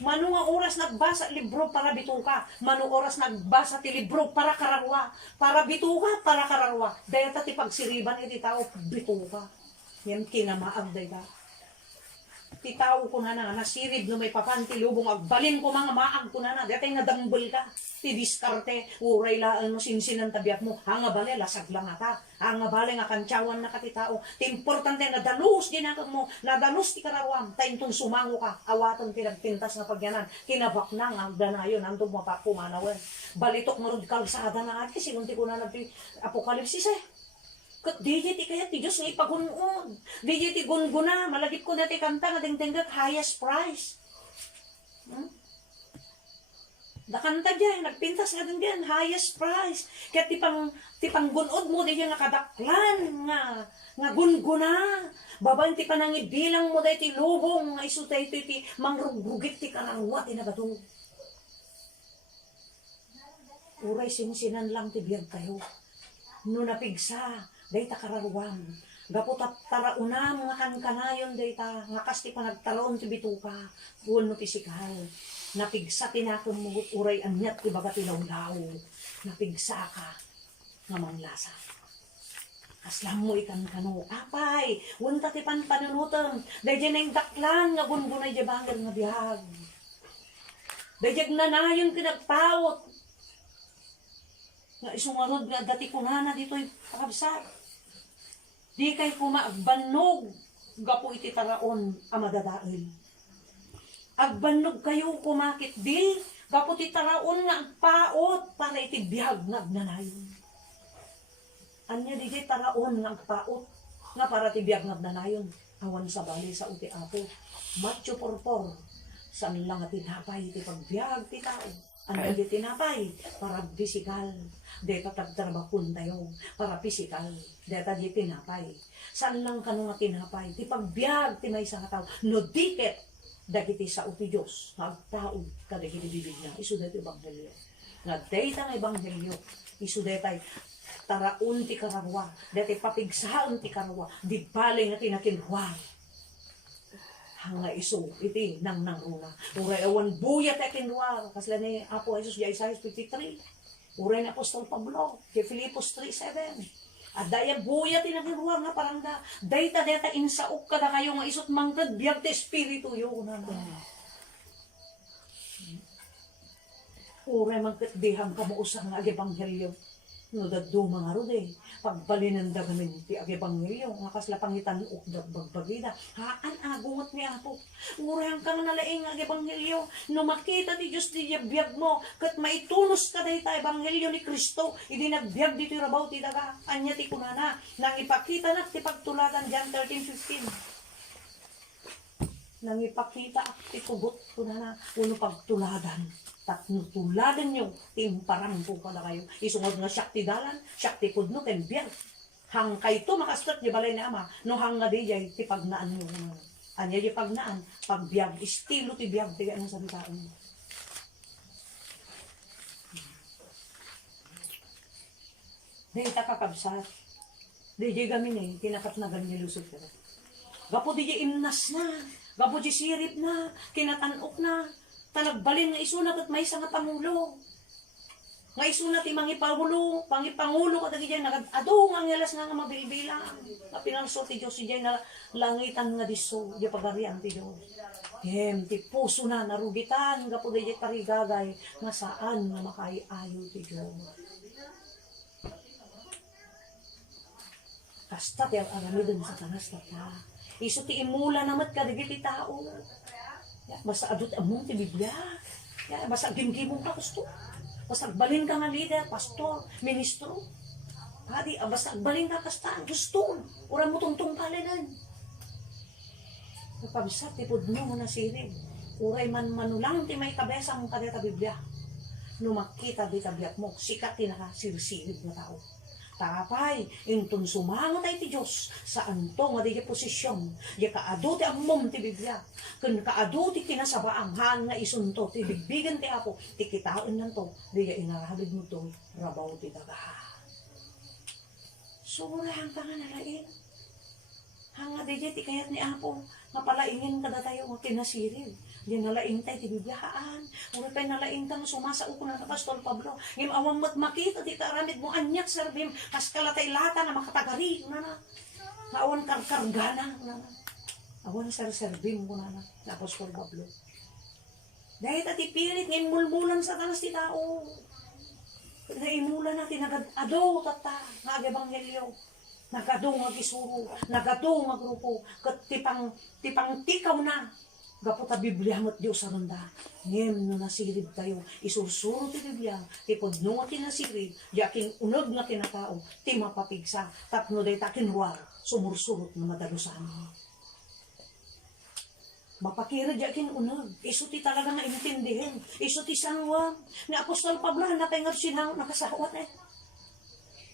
mano nga oras nagbasa libro para bituka, mano oras nagbasa ti libro para kararwa, para bituka, para kararwa. Dahil ti pagsiriban iti tao, bituka. Yan kinamaag dayta. Ti tao ko na nasirib no may papanti lubong, agbalin ko mga maag ko na dahil nga dambol ka. Ti diskarte, uray la ano sinsinan tabiat mo, hanga bale, lasag lang ata. Hanga bale nga kantsawan na ka ti tao. Ti importante na dalus ginakag mo, na dalus ti karawam, tayong sumango ka, awatan ti nagpintas nga pagyanan, kinabak na nga danayon, andong mapapumanawan. Balitok marud kalsada na ati, sinunti ko na nagti apokalipsis eh. Kat DJ ti kaya ti Diyos nga ipagunod. DJ ti gunguna, malagip ko na ti kanta nga dingdinggat highest price. Dakanta dyan, nagpintas nga din dyan, highest price. Kaya ti panggunod mo, di nga kadaklan, nga gunguna. Babayin ti panangibilang mo dahi ti lubong, nga isutay ti mangrugugit ti karangwa, ti nagatong. Uray sinsinan lang ti biyag kayo. No napigsa, dahi ta kararwang. Gaputat tarauna mga kankanayon dahi ta, nga kasti pa nagtaraon ti bituka, buwan no pisikal. Napigsa tinakon mo uray anyat ti baga tilawlaw. Napigsa ka, nga manglasa. Aslam mo ikan kano, apay, wunta ti panpanunutom, dahi dyan ang daklan, nga gungunay dyan bangal nga bihag. Dahi dyan nanayon kinagpaot, nga isungarod nga dati kunana dito'y pakabsat. Di kay kumaagbanog, gapo iti taraon amadadail. Agbanog kayo kumakit di, gapo ti taraon nga agpaot, para iti biyag nga agnanayon. Anya di taraon nga agpaot, nga para ti biyag nga agnanayon. Awan sa bali sa uti apo, Matthew 4:4, saan lang ati napay iti pagbiag ti tao. Ano di tinapay? Para bisikal. Deta tagtrabakon tayo. Para pisikal. Deta di tinapay. Saan lang kanong nga tinapay? Ti pagbiag, ti may isang tao. No diket, dagiti sa uti Diyos. Nagtaod ka dagiti bibig niya. Isu deti ebanghelyo. Nga deta nga ebanghelyo. Isu detay taraon ti karawwa. Deti papigsaon ti karawwa. Di bali nga tinakilwa. Hanga iso, iti nang runa. Uray awan buya tekinwa. Kasla ni Apo Jesus, Isaiah 53. Uray ni Apostol Pablo, kay Filipos 3:7. At daya buya tinakinwa nga parang da. Dayta insaok ka na kayo nga isot manggad biyag te espiritu yun. Uray magkatdihang kamuusang nga ebanghelyo. No daddo mga rude, pagbalinan da gamin ti agibanghelyo, nga kasla pangitan ukdag bagbagida, haan agungot ni Apo. Ngurang kang nalaing agibanghelyo, no makita ti Diyos di biyag mo, kat maitunos ka dahi ta ebanghelyo ni Kristo, idi nagbiag dito rabaw ti daga, anya ti kunana, nang ipakita na ti pagtuladan John 13:15. Nang ipakita ti kubot kunana, uno pagtuladan. Tuladan nyo, timparang po pala kayo. Isungod nga siyak ti dalan, siyak ti pudno, kembiyag. Hang kayo to, makastot di balay ni Ama, no hang nga di jay, ti pagnaan nyo. Anya di pagnaan, pagbiag, estilo ti biag, tiga ng salitaan mo. Dahil kakakabsat, di jay gamin eh, kinakat na ganyan lusot ka. Gapo di jay imnas na, gapo di sirip na, kinatanok na, talagbalin nga isunat at may isa nga pangulo. Nga isunat ti pangipangulo ka dagi dyan, ado nga ngelas nga mabilbilang. Nga pinanso ti Diyos dyan na langitan nga diso, di pagarian ti Diyos. Ti puso na narugitan, gapo di dyan parigagay, nga saan nga makaiayo ti Diyos. Kasta ti aramidon sa tanas tata. Iso ti imula namat kadagiti tao. Ya, basta adut among ti Biblia. Ya, basta gimgimong ka gusto. Basta agbalin ka nga leader, pastor, ministro. Hadi, basta agbalin ka kasta, gusto. Ura mo tungtong palinan. Napabisa, tipod mo na sinig. Uray man manulang ti may kabesang kadeta Biblia. Numakita di tabiat mo, sikat ti nakasirsilid na tao. Tapay, intun sumangot ay ti Diyos, saan to nga di posisyon, di kaado ti amom ti Biblia, kun kaado ti kinasabaang han nga isunto, ti bigbigan ti Apo, ti kitaon nan to, di inahabig mo to, rabaw ti daga. Surang pa nga nalain, hanga di ti kayat ni Apo, nga palaingin kada tayo nga kinasiril. Di nalaing tayo, ti Bibliaan. Ura tayo nalaing tayo, sumasa ko na Pastor Pablo. Ngim awang mo't makita, di karamid mo anyak, sarbim, kas kalatay lata na makatagari, na. Awan karkargana, na. Awan sarbim ko na Pastor Pablo. Dahil tati pilit, ngim mulmulan sa tanas ti tao. Naimulan natin, nagado tata, nga ebanghelyo. Nagado nga gisuro, nagado nga grupo, kat tipang tikaw na. Gapot a Biblia mo't Diyos sa runda. Ngem no nasilid tayo, isursuro ti Biblia, ti podno nga tinasirid, yakin unod nga tinatao, ti mapapigsa, tapno day takin war, sumursurot na madalusan. Mapakirad yakin unod, iso ti talaga nga intindihin, iso ti sangwa, ni Apostol Pablo, natay nga sinang nakasawat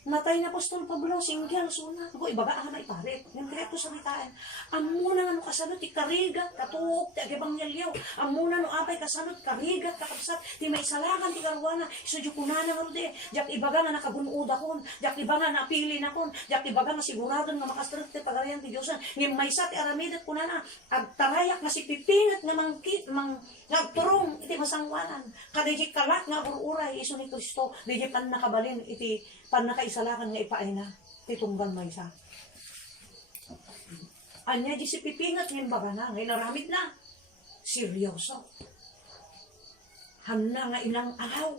Natay na Apostol Pablo, singgel, suna. Go, ibagaan na iparit. Yung direkto sa ritaan. Amuna nga no kasanot, ikarigat, katuok, ti agibanghelyo. Amuna no apay kasanot, karigat, kakapsat, ti maisalakan, ti karwana. Isudyo kunana nga rude. Diyak ibaga nga nakabunuod akon. Diyak ibaga nga napili na kon. Diyak ibaga nga siguradon nga makastrut ti pagarayan ti Diyosan. Ngim maysa ti aramidat kunana. Agtarayak nga si pipingat nga nagturong iti masangwanan. Kadiji kalat nga ururay iso ni Kristo. Diji pan nakabalin iti pan nakaisalakan nga ipaay na, titunggan mo isa. Anya, di si pipingat ngayon baga na, ngayon naramid na. Seryoso. Hanna nga ilang alaw,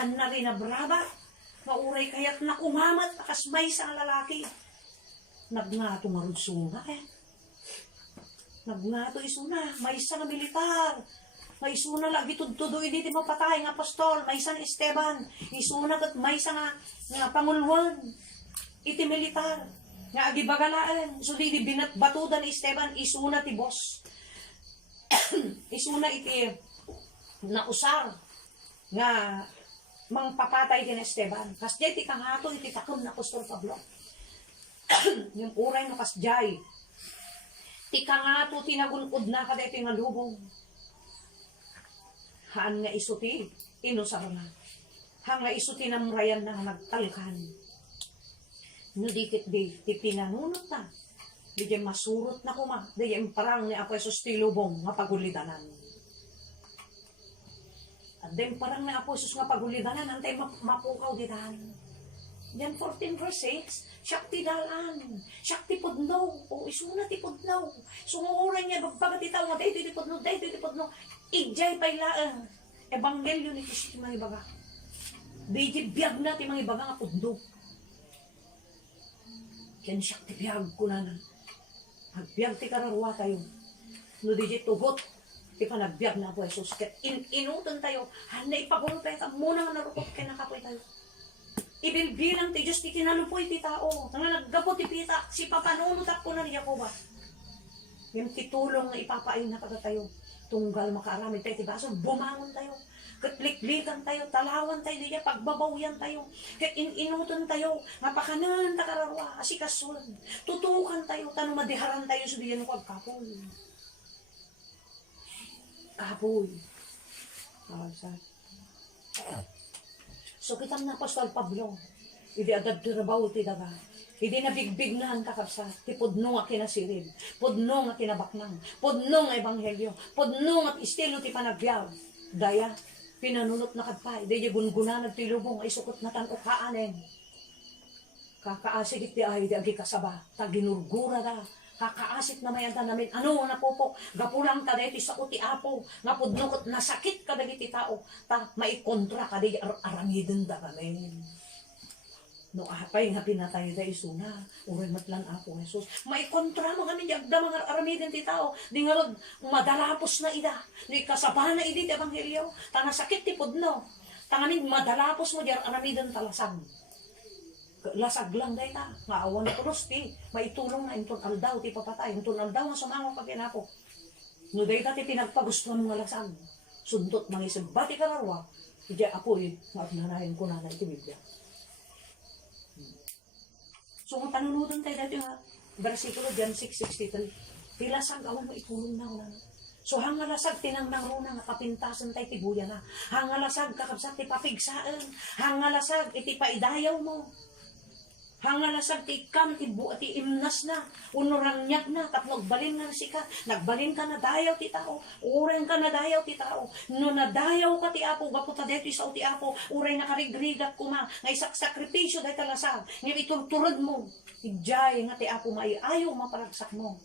hanna rin na braba, mauray kaya't nakumamat, nakasmay sa lalaki. Nagngato marunsunga Nagngato isuna, may isa nga militar. May isuna lagi tudtudo, hindi ti mapatay nga apostol, may isa nga Esteban, isuna kat may isa nga pangulwan, iti militar, nga agibagalaan, so di binatbatudan ni Esteban, isuna ti boss, isuna iti nausar, nga mangpapatay din Esteban, kasjay ti kangato, iti takom na apostol Pablo, yung uray na kasjay, ti kangato, tinagunod na kada iti nga lubong, haan nga isuti, inusar na. Haan nga isuti na murayan na nagtalkan. No dikit di pinanunot na. Di dyan masurot na kuma. Di dyan parang ni Apo Jesus tilubong nga pagulidanan. At din parang ni Apo Jesus nga pagulidanan, antay mapukaw ditan. Diyan 14 verse 6, Shakti dalan, Shakti pudno, o isuna ti pudno. Sumuuran niya, bagbagat itaw nga, dahito ti pudno, ijay pailaan, ebanghelyo ni Kristo ti mga ibaga. Di biyag na ti mga ibaga nga pudno. Yan Shakti biyag ko na. Hagbiyag ti kararwa tayo. No di tugot, ti panagbiag na po Jesus. Kat inuton tayo, hanay ipagulo tayo, muna nga narukot kaya nakapoy tayo. Ibilbilang ti Diyos ti kinalupoy ti tao. Nga naggapot ti pita, si papanunot ako na ni Jacoba. Yung titulong na ipapain na kada tayo. Tunggal makaramid tayo, ti baso, bumangon tayo. Katliklikan tayo, talawan tayo diya, pagbabawyan tayo. Kat inuton tayo, mapakanan takararwa, asikasun. Tutukan tayo, tanong madiharan tayo, sudiyan ko agkapoy. Kapoy. Nakagsan. So kitang na Apostol Pablo, hindi agad tirabaw ti daga. Hindi nabigbig na ang kakabsa, ti pudno nga kinasirid, pudno nga kinabaknang, pudno nga ebanghelyo, pudno nga estilo ti panagbiag. Daya, pinanunot na kadpay, daya gungunan nagtilubong, ay sukot na tanukaanin. Kakaasig iti ay, di agi kasaba, taginurgura da, kakaasik na mayanta namin, ano na popok, gapulang ka dahiti sa uti apo, nga pudnokot, nasakit ka dahiti tao, ta maikontra ka dahiti aramidin da kami. No apay nga pinatay da isuna, uray matlan ako Jesus. May kontra mo kami jagda mga aramidin ti tao. Di nga rod, madalapos na ida. Di kasaba na idi ti ebanghelyo. Tanga sakit ti pudno. Tanganin madalapos mo di aramidin talasang. Lasag lang day ta. Nga awan na tulos ti. Maitulong na inton aldaw ti papatay. Inton aldaw nga sumango pagkinako. No day ta ti pinagpagustuhan mga lasag. Sundot mga isang bati kararwa. Iti apoy, nga agnanahin ko na iti Biblia. So kung tanunudan tayo dito yung versikulo John 6:63, tilasag awan mo ikulong na una. So hangalasag tinangdang runa nga kapintasan tayo tibuya na. Hangalasag kakabsat ti papigsaan. Hangalasag iti paidayaw mo. Hangalasag ti ikam ti imnas na. Unurangyak na tapno balin nga sika. Nagbalin ka na dayaw ti tao. Ureng ka na dayaw ti tao. No nadayaw ka ti apo gaputa dito sa ti apo. Ureng nakarigrigat kuma. Ngay sakripisyo dahil talasag. Ngay iturturad mo. Ijay nga ti apo maiayaw maparagsak mo.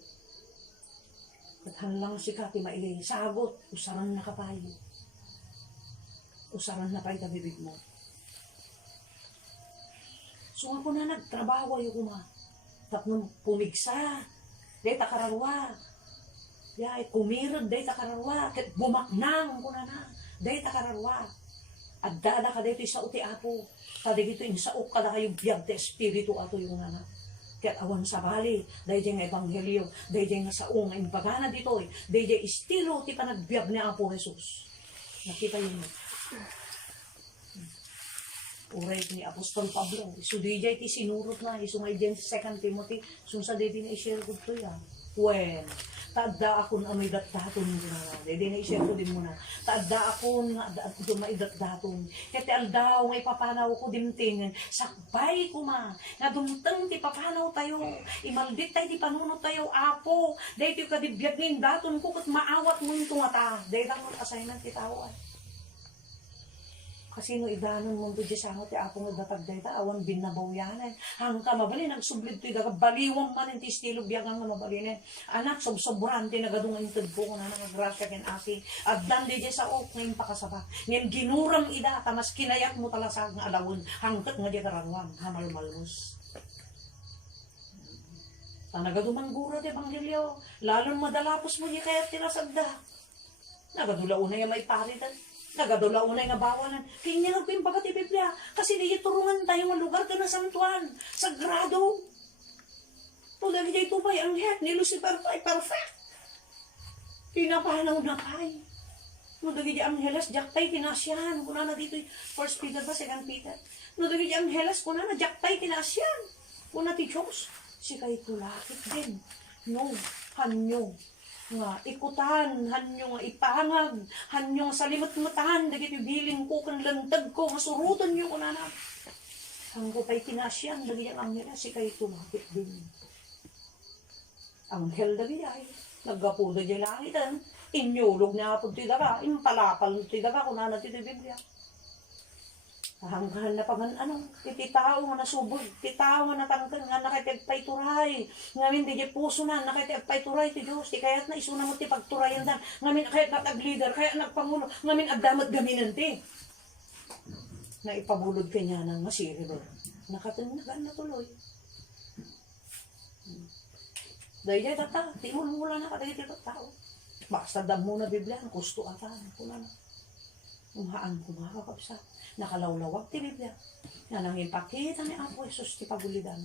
At hanlang sika ti mailay. Sagot. Usaran na kapayo. Usaran na pa'y tabibig mo. So ako na nagtrabaho yung kuma. Tapno pumigsa. Day takararwa. Yay, kumirod day takararwa. Kat bumaknang ko na. Day takararwa. At dada ka dito sa uti apo. Tadi dito yung saok ka na kayong biyag te espiritu ato yung anak. Kaya awan sa bali. Day nga ebanghelyo. Day nga saong. Ang bagana dito eh. Day estilo ti panagbiag ni Apo Jesus. Nakita yun. Uray ni Apostol Pablo. Isu DJ ti sinurot na. Isu may dyan sa 2 Timothy. Sunsa dedi na i-share ko to ya. When, taadda ako na may datdaton mo na. Dedi na i-share ko din muna. Taadda ako na may datdaton. Kaya ti aldaw may papanaw ko dimtingin. Sakbay ko ma. Nga dumtang ti papanaw tayo. Imaldit tayo ti panunod tayo. Apo. Dahil ti kadibiyag ng daton ko kat maawat mo yung tungata. Dahil lang mag-assignment ti tao ay. Kasi no idanon mo doon sa ti ako nga datag dayta awan binabaw yanan. Hangka mabali nagsublid ti daga baliwang man ti estilo biyagang nga mabalinen. Anak sobsobran ti nagadungan ted ko na nagagrasya ken asi. Addan di sa ok ngayon pakasaba. Ngayon ginuram ida tamas kinayat mo talasag nga alawon hangkat nga di karanwan hamalmalmus. Nagadumang ti ebanghelyo. Lalong madalapos mo di kaya tinasagda. Nagadula una yung may paritan. Nagadula unay nga bawalan. Kanya nagpimbaga ti Biblia. Kasi di turungan tayo nga lugar ka na santuan. Sagrado. Tulad di ito pa'y anghel ni Lucifer pa'y perfect. Pinapanaw na pa'y. Tulad di angheles, jaktay tinasyan. Kuna na dito 1 Peter ba, 2 Peter. Tulad di angheles, kuna na jaktay tinasyan. Kuna ti Diyos. Si kay kulakit din. No, hanyo. Nga ikutan, hanyo nga ipangag, hanyo nga salimot-mutan, dagiti biling ko, kan lantag ko, masurutan nyo ko na na. Ang ko pa'y tinasyan, dagiti ang anghel, si kayo tumapit din. Anghel dagiti ay, naggapo dagiti langitan, inyulog na po ti daga, impalapal ti daga, kung na ti Biblia. Hanggang na paman ano, iti tao nga nasubod, iti tao nga natangkan nga nakitagpay turay. Ngamin di puso na nakitagpay turay ti Diyos. Ti kayat na isuna mo ti pagturayan dan. Ngamin kayat natag-leader, kaya nagpangulo. Ngamin agdamat gaminan ti. Na ipabulod kanya ng masiri doon. Nakatanagan na tuloy. Dahil tata, ti mo mula na katagiti tao. Basta dam mo na Biblia, kusto atan. Kuna na. Umaan kumakakapsa. Nakalawlawag ti Biblia. Na nang ipakita ni Apo Jesus ti pagulidan.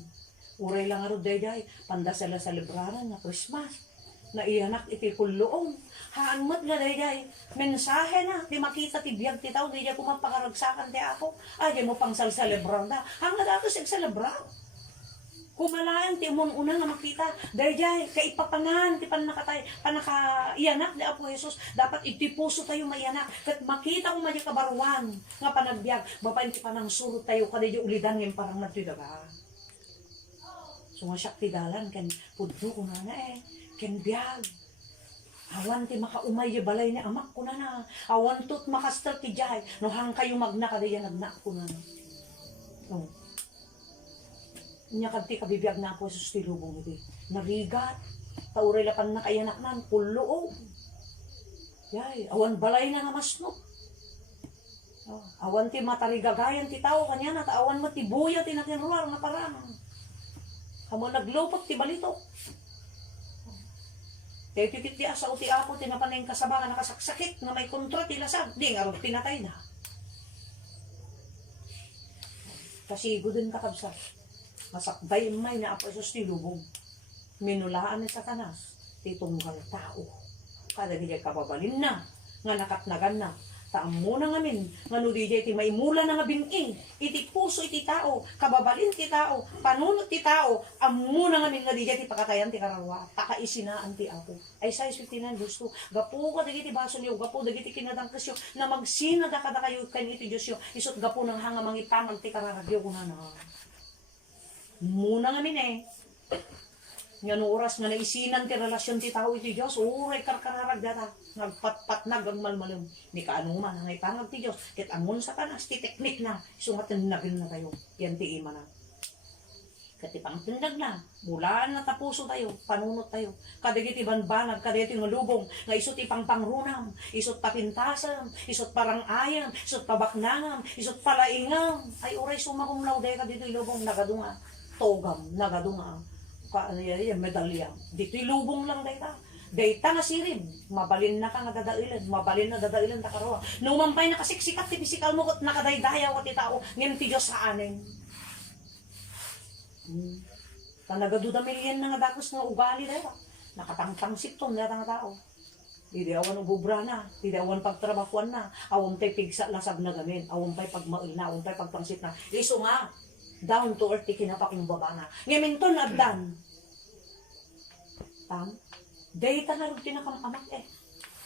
Uray lang aro day pandasala sa libraran na Christmas. Na iyanak iti kulloong. Haanmat nga day mensahe na. Di makita ti biyag ti tao. Di kumapakaragsakan ti Apo. Ay, di mo pang salsalebran da. Hanggang dato siya salebran. Kumalaan ti umon una nga makita. Dayjay kaipapangan ti panakaiyanak ni Apo Jesus. Dapat iti puso tayo maiyanak. Kat makita ko madya kabarwan nga panagbiag. Bapain ti panang surut tayo kadya ulidan ng parang nagtidaga. So nga siyak ti dalan ken pudno ko na ken biag. Awan ti makaumay di balay ni amak ko na. Awan tot makastal ti jay. No hang kayo magna kadya nagna ko na. No. Nya kadti kabibiyag na po sa stilubong iti. Narigat. Tauray lapan na kayanak nan. Puloo. Yay. Awan balay na nga masno. Oh, awan ti matarigagayan ti tao kanya na awan mo ti buya ti nakinruar na parang. Kamo naglupot ti balito. Kaya tikit di asa uti ako tinapanay kasabangan nakasaksakit na may kontra ti lasag. Di nga rin pinatay na. Kasigo din kakabsat. Masakbay may na apo isos ti lubong. Minulaan ni Satanas. Ti tunggal tao. Kada di kababalin na. Nga nakatnagan na. Taam mo na ngamin, nga no di ti maimula na nga binging, iti puso iti tao, kababalin ti tao, panunot ti tao, ammo na ngamin nga di ti pakatayan ti karawa, takaisinaan ti ako. Ay sa 59 gusto, gapu ka dagiti baso niyo, gapu dagiti kinadangkas yo, na magsina da kada kayo kayo iti Diyos yo, isot gapu ng hanga mangipanag ti kararagyo ko na na. Muna ngamin eh. Yan oras nga naisinan ti relasyon ti tao iti Diyos, uray karkararag data. Nagpatpatnag ang malmalong. Ni kaanong man, ang ipangag ti Diyos. Kit angon sa kanas, ti teknik na. Sungatan nagin na tayo. Yan ti ima na. Katipang tindag na. Mulaan na tapuso tayo. Panunot tayo. Kadagiti banbanag, kadagiti ngalubong. Nga isot ipang pangrunam. Isot papintasam. Isot parang ayam. Isot pabaknangam. Isot palaingam. Ay uray sumakumlaw dahil kadito ilubong nagadunga. Togam, nagadunga. Medalya. Dito'y lubong lang dayta. Dayta nga sirib. Mabalin na ka nga dadailan. Mabalin na dadailan ta karoa. Numampay na kasiksikat ti pisikal mo at nakadaydayaw at itao. Ngayon ti Diyos sa anin. Tanagaduda milyan na nga dakos nga ugali dayta. Nakatangtang sipton na nga tao. Hindi awan ububra na. Hindi awan pagtrabakuan na. Awan tayo pigsa lasag na gamin. Awan tayo pagmail na. Awan tayo pagpangsit na. Iso nga. Down to earth ti kinapaking baba na. Ngayon to nagdan. Tam? Data na rin tinakamamak eh.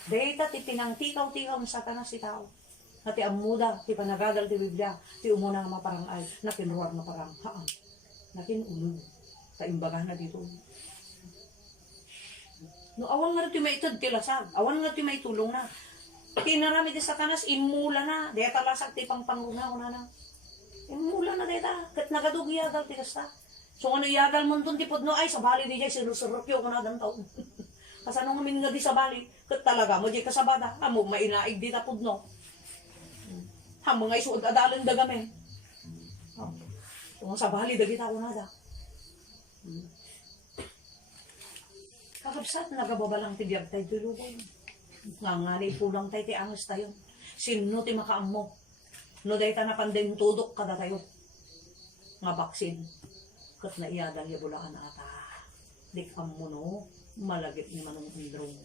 Data ti pinangtikaw-tikaw ng Satanas si tao. Na ti amuda, ti panagagal ti Biblia, ti umuna nga maparangay, nakinruar na parang haan. Nakinulog. Taimbaga na dito. No, awan nga rin ti maitad ti lasag. Awan nga ti maitulong na. Kinarami ti Satanas, imula na. Deta lasag ti pangpangruna ko na na. Imula na deta. Kat nagadugiyagal ti kasta. So ano yagal mo doon tipod no ay sa bali di jay sinusurupyo ko na dan taon. Kasano nga min nga di sa bali ket talaga mo jay kasabada amo mainaig di tapod no. Ha mga isuod adalan dagame. Kung sa bali dagita ko nada. Kakabsat nagababalang ti biyag tay tulubong. Ngangali pulang tay ti angas tayo. Sino ti makaammo? No day ta na pandem tudok kada tayo. Nga baksin. Kat na iyadang yabulaan ata. Dikam mo no, malagit ni manong indrong.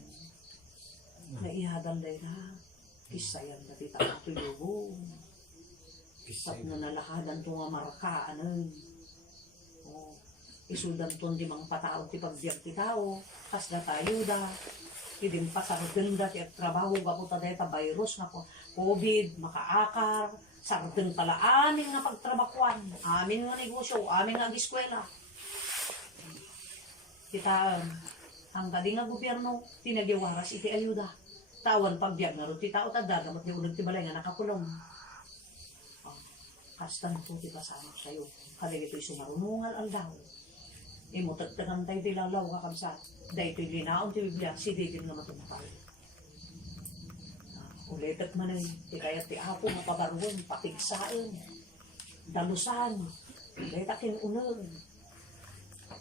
Na iyadang day na, kisayan na tita na tuyubong. At na nalahadan to nga marakaanan. O, isudan to di mga patao ti pagbiag ti tao, kas na tayo da. Idim pa sa ganda ti at trabaho, gaputa day ta virus na po, COVID, makaakar, sardeng pala amin nga pagtrabakuan, amin nga negosyo, amin nga eskwela. Kita, ang kadi nga gobyerno, tinagyawaras iti ayuda. Tawan pagbiag nga rin, ti tao tagdagamot ni unag ti balay nga nakakulong. Kastan po ti pasama sa'yo, kadig ito'y sumarunungal ang daw. Imutagtagan tayo ti lalaw kakabsat, dahil ito'y linaon ti Biblia, si David nga matumpal. Ulitat man eh, di kaya ti apo mapabaruan, papigsaan, dalusan, dahil takin unag.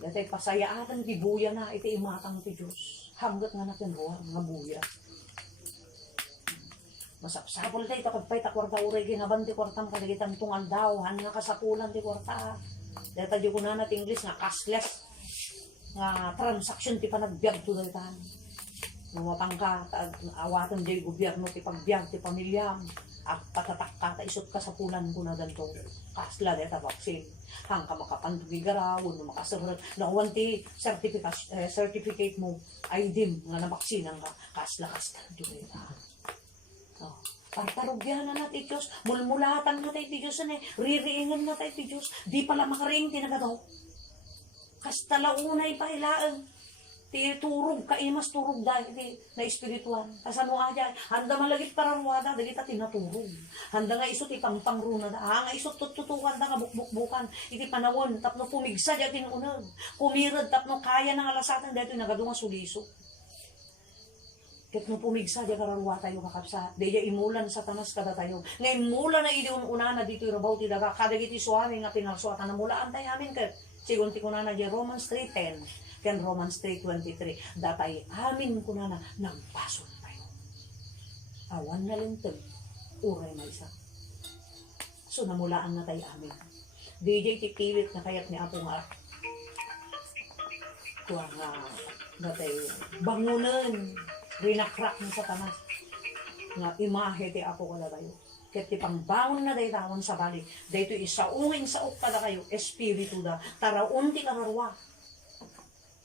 Dahil pasayaan, di buya na, iti imatang ti Diyos. Hanggat nga natin buha, nga buya. Masapsapol tayo, takagpay takwarta uray, ginaban ti kwartam, kadagitan tungal daw, han nga kasapulan ti kwarta. Dahil tayo ko na natin English, nga cashless, nga transaction ti panagbiag to dahil tahan. Numapang ka, awatan di gobyerno, ti pagbiag, ti pamilyam, at patatak ka, isot ka sa pulan ko na ganito, kasla, deta vaksin. Hang ka makapandugigarawon, makasaburan, nakuwan ti certificate mo, ay dim, nga nabaksinan ka, kasla, deta. So, partarugyan na natin Diyos, mulmulatan na tayo Diyos, ririingan na tayo Diyos, di pala makariing tinagadaw. Kastalaunay pa ilaan. Ti turog ka imas turog dahil na espirituan. Kasano aja handa malagit pararuada dagita tinaturog. Handa nga isot ipangpangruna da. Nga isot tututukan da nga bukbukan. Iti panawon tapno pumigsa di tinunag. Kumirad tapno kaya nga alasatan dahil nagadunga suliso. Ket no pumigsa di kararwa tayo kakapsat. Di imulan sa tanas kada tayo. Nga imula na idi una na dito irabaw ti daga. Kada giti suami nga pinalsuatan na mulaan tayo amin ket. Sigun ti kunana di Romans 3:10. Ken Romans 3:23. Datay amin kunana nagpasol tayo. Awan na lintag. Uray na isa. So namulaan na tayo amin. DJ tikilit na kayat ni Apo nga. Kuha nga datay bangunan. Rinakrak mo sa tanas. Nga imahe ti Apo ko na tayo. Ket ti pangbangon na day tawon sa bali. Dayto isaungin sa ukada kayo. Espiritu da. Taraon ti kararwa.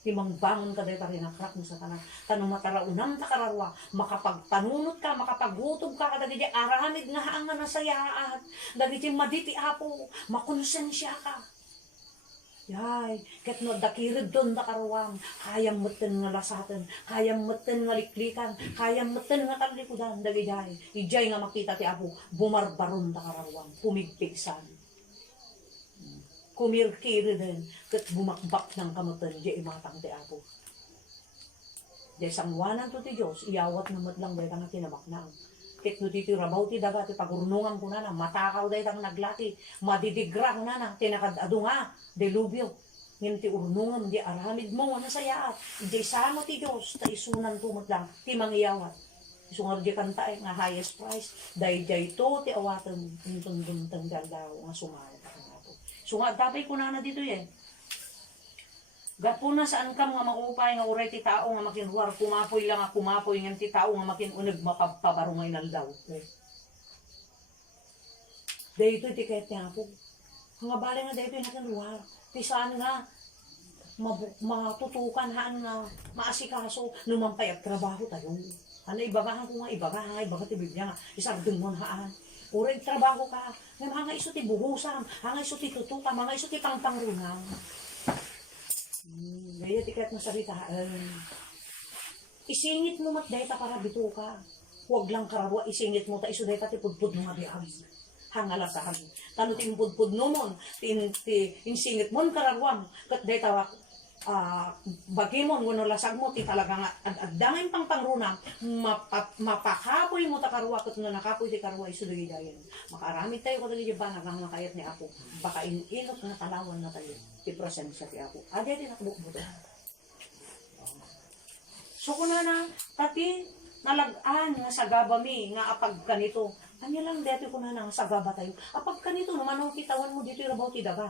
Ti mangbangon ka day ta rinakrak mo sa tanas. Tanong mataraunam ta kararwa. Makapagpanunot ka, makapaghutob ka kada di aramid nga haang nga nasayaat. Dagiti maditi Apo. Makonsensya ka. Yay, ket no dakirid don da karuwam, kayam meten nga lasatan, kayam meten nga liklikan, kayam meten nga talikudan, dagijay. Ijay nga makita ti Apo, bumarbaron da karuwam, pumigpigsan. Kumirkiri din, ket bumakbak ng kamutan, di imatang ti Apo. Di sangwanan to ti Diyos, iyawat na matlang day nga tinamaknang. Ket no dito rabaw ti daga ti pagurnungan ko na matakaw day tang naglati madidigra ko na tinakadado nga delubyo ngin ti urnungan di aramid mo na sayaat di samo ti Dios ta isunan tumot lang ti mangiyawat isungar di kantae nga highest price dayjay to ti awatan intun-duntang daw nga sumaya ta nato sunga tapay ko na dito yan. Gapo na saan kam nga maupay nga uray ti tao nga makinruar kumapoy lang nga kumapoy nga ti tao nga makinuneg mapagpabarumay nal daw. Dayto ti ket nga po. Nga bali nga dayto nakinruar. Ti saan nga matutukan haan nga maasikaso numampay at trabaho tayo. Ano ibagahan ko nga ibaga ti Biblia nga isardeng mo haan. Uray trabaho ka. Nga mga iso ti buhusam, mga iso ti tutuka, mga iso ti pangpangrunang. Daya tikat na saritaan. Isingit mo mat dayta para bito ka. Huwag lang karawa, isingit mo ta iso dayta ti pudpud mo nga biag. Hangalasahan. Tano ti pudpud mo mon, insingit mo karawam. Kat dayta bagimon ngono lasag mo ti talaga nga ad-adangin pang pangruna mapakapoy mo ta karwa ket nga nakapoy ti karwa isu dayan makarami tayo kadagi di banag nga makayat ni Apo baka inilot nga talawan na tayo ti presensya ti Apo adi di nakbukbuto so kunana pati nalagaan nga sagaba mi nga apag kanito anya lang deti kunana nga sagaba tayo apag kanito naman kitawan mo dito rabaw ti daga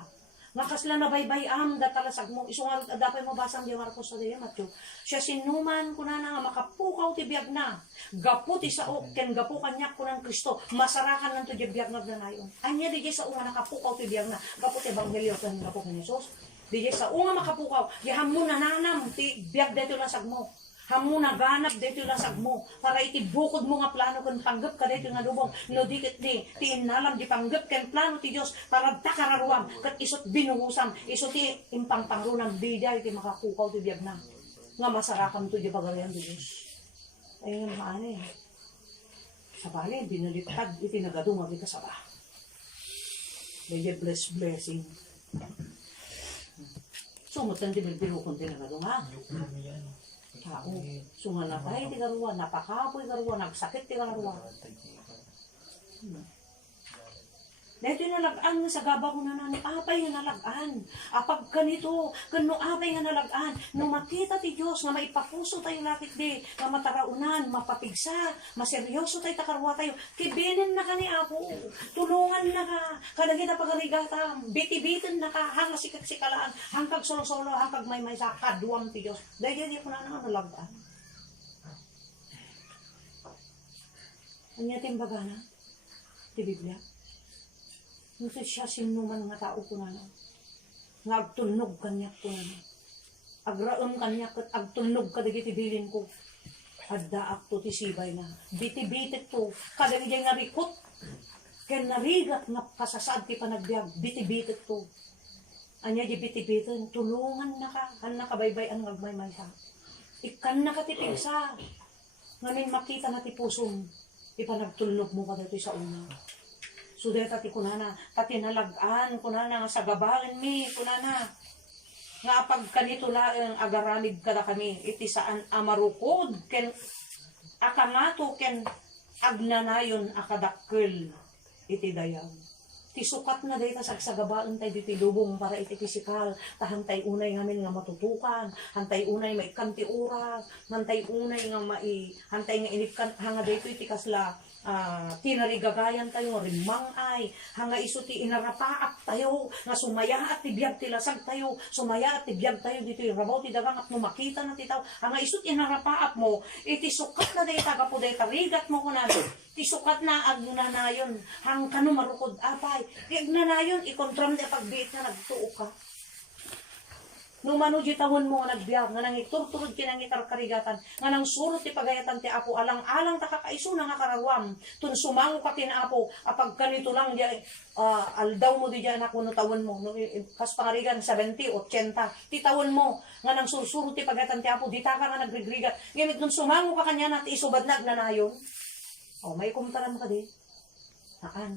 nga kasla na baybay da talasag mo isungal dapay mo basang di Marcos sa diya matyo siya sinuman kunana nga makapukaw ti biag na gapu ti sao ken gapu kanyak kunang Kristo masarakan lang to di biag na ganayon anya di sa unga nakapukaw ti biag na gapu ti ebanghelyo ken gapu ken Jesus di sa unga makapukaw di hamon nananam ti biag dito lasag mo hamon naganap dito lasag mo para iti bukod mo nga plano ken panggep ka dito nga lubong no dikit ti inalam di panggep ken plano ti Dios para takararuam ket isot binuhusan isot ti impang pangrunam biday ti makakukaw ti biag na nga masarakan to di bagarian ti Dios ay maane sa bali binaliktad iti nagaduma iti kasaba medyo blessing sumutan ti bilbilo kun ti nagaduma tao. Sungalapay ti karuwa, napakapoy karuwa, nagsakit ti karuwa. Dito yung nalagaan nga sa gaba ko na nani, apay nga nalagaan. Apag kanito, kano apay nga nalagaan. No makita ti Diyos nga maipapuso tayo lakit di, nga mataraunan, mapapigsa, maseryoso tayo takarwa tayo. Kibinin na ka ni Apo, tulungan na ka, kadagita pagarigata, biti-bitin na ka, hanga sikak-sikalaan, hangkag solo-solo, hangkag may sa kaduam ti Diyos. Dahil di ko na nalagaan. Anya timbaga na, ti Biblia. Nusa siya sinuman nga tao ko na nga agtunog kanyak ko na agraon kanyak at agtunog kadagiti bilin ko adda akto ti sibay na biti-bitit to kadagiti nga rikot ken narigat nga kasasad ti panagbiag biti-bitit to anya di biti-bitin tulungan na ka kan nakabaybayan nga agmaymay sa ikan nakatipigsa ngamin makita na ti pusong ipanagtunog mo kadito sa una. So deta ti kunana, pati nalagaan kunana nga sa gabain mi kunana. Nga pag kanito laeng agaramid kada kami iti saan amarukod ken akamato ken agnanayon akadakkel iti dayaw. Ti sukat na dayta sagsagabaan tayo diti lubong para iti pisikal, tahantay unay ngamin nga matutukan, hantay unay maikan ti oras, hantay unay nga hantay nga inipkan, hanga dayto iti kasla, tinarigagayan tayo nga rimang ay, hanga iso ti inarapaap tayo, nga sumaya at tibiyag ti lasag tayo, sumaya at tibiyag tayo dito yung rabaw ti dagang at makita na ti tao, hanga iso ti inarapaap mo, iti sukat na dayta kapo dayta rigat mo kunan, ti sukat na agnanayon, hang kano marukod apay, ti agnanayon, ikontram di pagbiit na nagtuo ka. Numano di tawon mo nga nagbiag, nga nang iturturod kinang ikarkarigatan, nga nang surot ti pagayatan ti Apo, alang-alang takakaiso na nga karawam, tun sumango ka kin Apo, apag kanito lang di, aldaw mo di dyan ako no tawon mo, no, kas pangarigan 70, 80, ti tawon mo, nga nang sursurot ti pagayatan ti Apo, di ta ka nga nagrigrigat, ngamit nun sumango ka kanya na ti isubad na agnanayon, may kumtaram ka di, haan,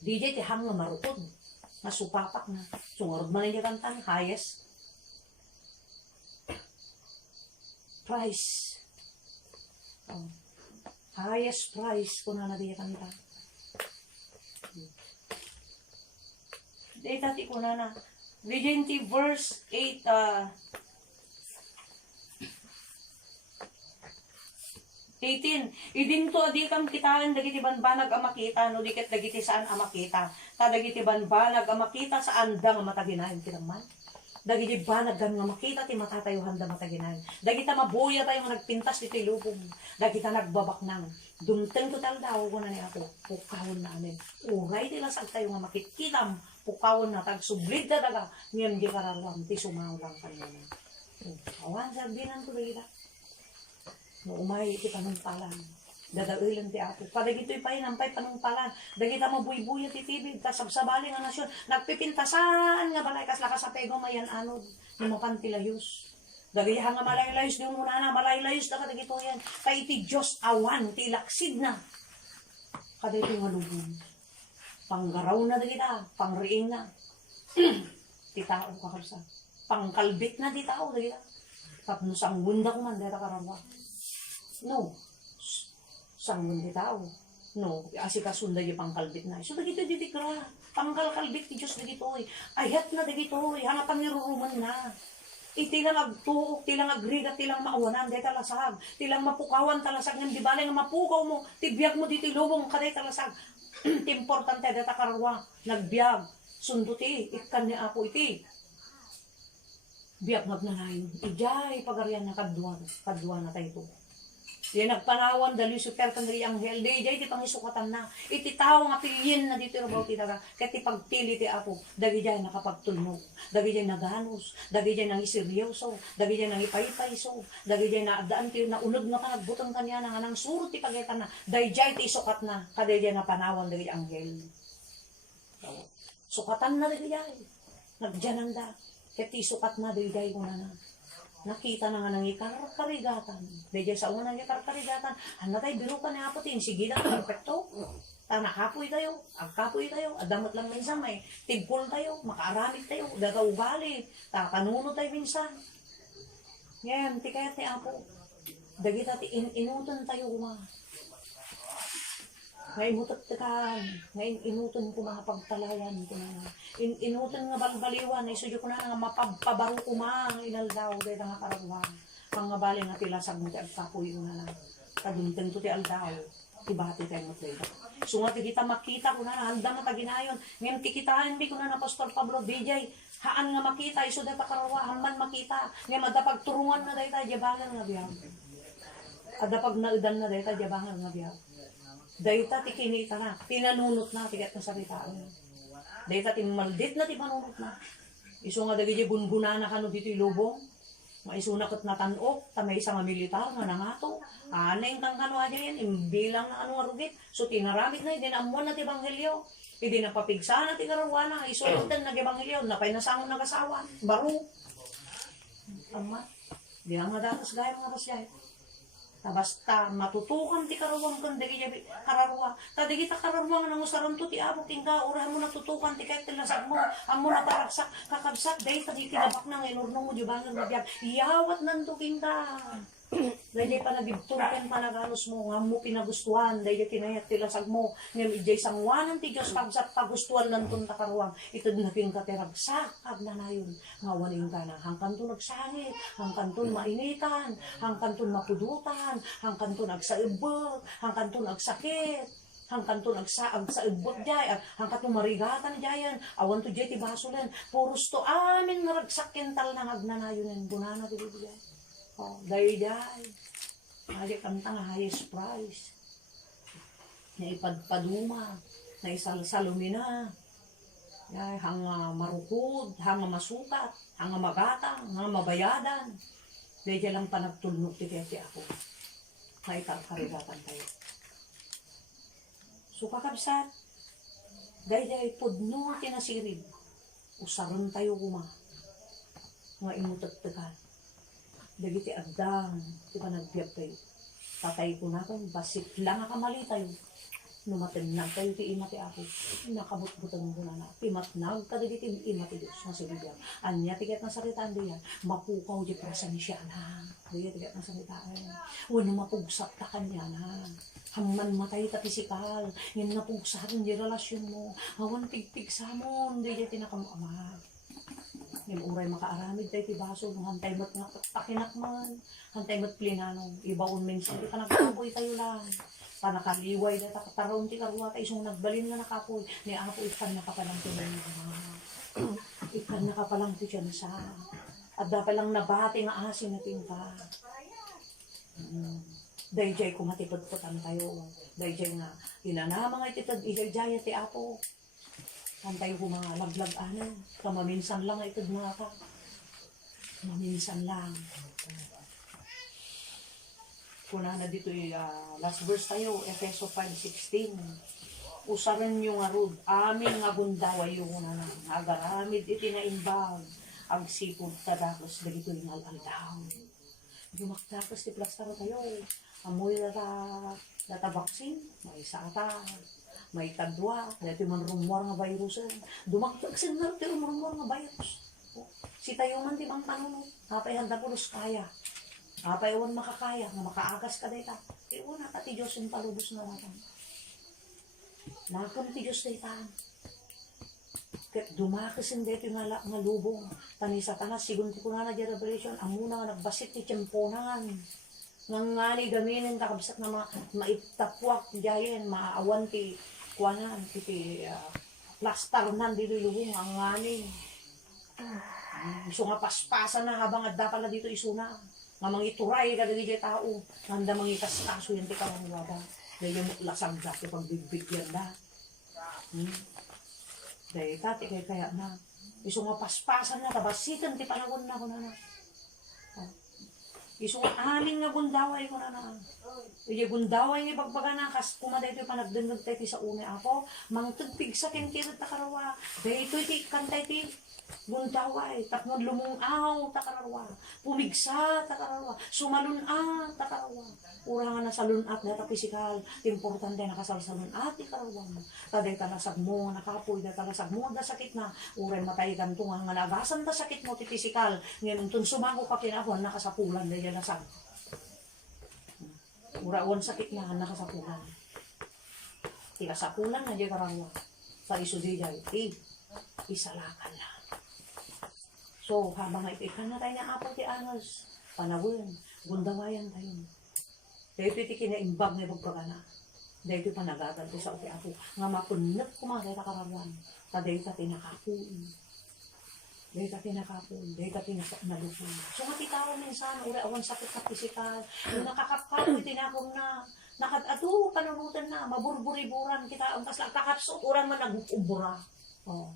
di di ti hang nga marukod, masupapak na. Sungarod man niya kantan, highest price. Highest price kung na niya kanta. Data ti ko na. Legendary verse 8, idin to adi kam kitaan dagiti banbanag ang makita no diket dagiti saan ang makita ta dagiti banbanag ang makita sa andang ang mataginayon kinaman dagiti banag gan nga makita ti matatayuhan da mataginayon dagita mabuya tayo nga nagpintas dito lubong dagita nagbabak nang dumteng total daw ko na ni ako pukawon namin uray ti lasag tayo nga makikitam pukawon na tag sublid da daga ngem di kararwam ti sumaw lang kanina awan sabinan ko dagita no umay iti panungpalan dadaulan ti Apo padagitoy pa inampay panungpalan dagita mabuybuya ti tibig ta sabsabali nga nasyon nagpipintasan nga balay kas lakas sa pego mayan anod ni mapantilayos dagaya nga malaylayos di muna na malaylayos na kadagito yan kay iti Diyos awan ti laksid na kadagito nga lubong panggaraw na dagita pangriing na ti tao kakalsa pangkalbit na ti tao dagita tapno sanggunda ko man deta karawa no, sanggun di tao. No, asikasunda yung pangkalbit na. So, dagito ditikra. Pangkalkalbit ti Diyos dagito. Ayat na dagito. Hanapan niruruman na. Itilang agtuok, tilang agrigat, tilang maawanan, di talasag. Tilang mapukawan, talasag. Ngayon, di balay nga mapukaw mo. Tibiyag mo dito lubong, kaday talasag. Importante, deta karwa. Nagbiyag. Sunduti, ikan ni Apo iti. Biyag magnanayon. Ijay, pagarian na kadwa na tayo ito. Di nagpanawan dali super kanri anghel di ti pangisukatan na iti tao nga pilin na dito rabaw ti daga ket ti pagpili ti Apo dagi jay nakapagtulnog dagi jay naganos dagi jay nang iseryoso dagi jay nang ipaypayso dagi jay na adaan ti naunod nga kanagbutang kanya nga nang surot ti pagaytan na dagi jay ti sukat na kaday jay napanawan dagi anghel sukatan na dagi jay nagjanan da ket ti sukat na dagi jay kuna na nakita na nga nang ikarkarigatan. Dahil sa unang ikarkarigatan, hanatay biro ka na Apo, sige na, perfecto. Nakapoy tayo, agkapoy tayo, adamot lang minsan, may tigpul tayo, makaaramit tayo, dagaugali, takanunod tayo minsan. Ngayon, ti kaya ti Apo, dagita ti inuton tayo kuma. Ngayon mutot ka, ngayon inuton ko mga pagtalayan ko na. Inuton nga balbaliwan, isuyo ko na nga mapabaro ko mga inaldaw, dahil nga karawang. Mga bali nga tilasag mo ti agkapoy ko na lang. Kadunten to ti aldaw, tibati tayo mo tayo. So nga ti kita makita ko na, handa mo taginayon. Ngayon ti kitaan, di ko na Apostol Pablo, DJ, haan nga makita, iso data karawa, haman makita. Ngayon madapag turungan na dahil tayo, jabangan nga biyag. Adapag naudan na dahil tayo, jabangan nga biyag. Dayta ti kinita na, tinanunot na, tigat na salitaan. Dayta ti maldit na, ti panunot na. Iso nga dagi bunbuna na kano dito ilubong. Maisunakot na tanok, ta may isang militar nga nangato. Aneng kang kano adya yan, imbilang na ano nga rugit. So tinaramit na, idinamuan na ti Ebanghelyo. Idi napapigsa na ti karawana, isunod na nag-Ebanghelyo, napay nasangon na kasawan, baro. Ama, di nga datas gaya mga pasya. Basta matutukan ti karawang kan dagi kararwa ta dagi ta kararwa nga nangusaran to ti Apo tingka ura mo natutukan ti ket tilasag mo amo na paragsak kakabsat day ta di tinabak na inurno mo jubangan mabiyag iyawat nanto tingka Dahil pa nagibturken pa naganos mo, nga mo pinagustuhan, dahil tinayat tilasag mo, ngayon ijay sangwanan ti Diyos kabsat pagustuhan ng tunta karuang, ito naging kateragsak, na na yun, nga waning ka na, hangkan to nagsangit, hangkan to mainitan, hangkan to mapudutan, hangkan to nagsaibag, hangkan to nagsakit, hangkan to nagsaag sa ibot jay, hangkan to marigatan jayan, awan to jay ti basulan, puros to amin naragsak kental na agnanayon ng bunana ti bibigay. Oh, dahil hali kanta nga highest price. Na ipadpaduma, na isalsalumina, hang marukod, hang masukat, hang magatang, hang mabayadan. Dahil lang pa nagtulnog ti ako. Na itarkarigatan tayo. So kakabsat, dahil pudno tinasirid, usaron tayo kuma, nga imutagtagal. Dagiti agdang, di ba nagbiyak tayo. Tatay ko na kung basit lang akamali tayo. Numatinag tayo ti ima ti ako. Nakabutbutan mo na. Pimatnag ka dagiti ima ti Diyos. Masilibyan. Anya tigat na salitaan diyan. Mapukaw di prasa ni siya na. Diya tigat na salitaan. Wala mapugsat ta kanya na. Hamman matay ta pisikal. Yan napugsahan di relasyon mo. Hawan pigpig sa mo. Diya tinakamuamag. Yung uray makaaramid tayo ti baso, hantay mo't nga takinak man, hantay mo't plinanong, ibaon minsan, di ka nagkapoy tayo lang. Panakaliway na takataroon ti karwa tayo, isong nagbalin na nakapoy, ni ako ikan nakapalang ti na ikan nakapalang ti siya na sa, at dapat lang nabati nga asin na tinta. Dahil jay kumatipod-putan tayo, dahil jay nga, inanama nga ititad, ijay-jaya ti apo. Hantay ko mga laglag-anan. Kamaminsan lang ito mga ka. Maminsan lang. Kuna na dito last verse tayo, Efeso 5:16. Usaran nyo nga rod, amin nga gundaway yung na agaramid iti na imbag. Ang sipod tadakos na dito yung al-aldaw. Yumaktakos ti plastaro tayo. Amoy na tabaksin, may sata. May kadwa, dati man rumor nga virusan. Dumagtagsin na, pero rumor nga virus. Si tayo man di bang tanong, kapay handa pulos kaya. Kapay awan makakaya, nga makaagas ka dita. Una ka ti Diyos yung palubos na natin. Nakon ti Diyos dita. Kat dumakasin dito nga lubong. Tanisa tanas, sigun ko na di revelation, amuna nga nagbasit ti tiyemponan. Ngangani gaminin kakabsat na maitapwak diyan, maawan ti kuanan iti plaster nan dito lubong ang ngani. Gusto nga paspasan na habang adda pala dito isuna. Nga mangituray ka dito tao. Nanda mangitas-kaso yan ti kamangwaba. Dahil yung lasag da ti pagbibigyan da. Dahil kati kaya na. Gusto nga paspasan na kabasikan ti panahon na ko na na. Iso aling nga gundaway ko na na. Iya gundaway ni pagbaga na kas kumaday ito panagdunod tayo sa uni ako. Mangtagpig sa kintirot takarawa. Dahil ito iti kantay ti gundaway. Takmon lumungaw takarawa. Pumigsa takarawa. Sumalunaw takarawa. Urangan na sa lunat na pisikal. Importante na kasal sa lunat takarawa. Taday talasag mo nakapoy na talasag mo da sakit na. Uray matay ganto nga nagasan da sakit mo ti pisikal. Ngayon tun sumago ka kinahon nakasapulan da yan nasag. Urawan sakit na nakasapulan. Tikasapulan na dyan karawa. Sa iso di dyan. Isalakan na. So, habang ipikan na tayo na apo ti anas, panawin, gundawayan tayo. Dahil iti kinaimbag na pagbaga na. Dahil iti panagagal ko sa uti apo. Nga mapunat ko mga kaya karawan. Dahil iti tinakapuin. Dahil iti tinakapuin. Dahil iti nalupuin. So, matitawa minsan, urawan sakit na pisikal. Yung nakakapkaw, itinakong na. Nakadado, panunutan na, maburburiburan kita. Ang kasla, kakapsot, urang man nag-ubura. Oh.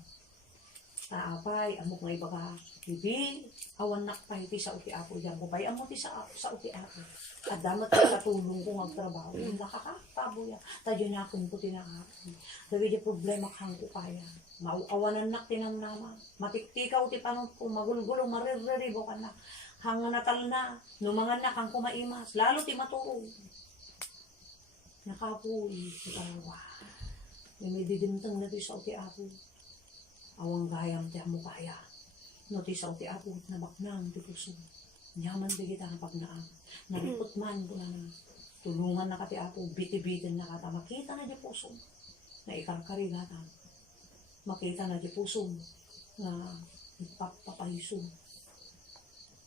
Taapay, amok nga iba ka, bibi, awan nakpay ti sa uti ako, yan ko pay, amok ti sa uti ako. At damat ka katulong kong magtrabaho, yung nakakatabo yan. Tadyo na akong puti na ako. Dawid yung problema kang ko kaya. Mauawanan nak tinang nama. Matiktikaw ti panot ko, magulgulong, maririribo ka na. Hanga natal na, numangan na kang kumaimas, lalo ti matulog. Nakapoy, itawa. May didimtang na ti sa uti ako. Awang gayam ti amo kaya. No ti sa uti ako, nabaknang ti puso. Yaman di kita ang pagnaang. Naripot man ko na tulungan na kati ako, biti-bitin na kata. Makita na di puso na ikarkarigatan. Makita na di puso na ipapapayso.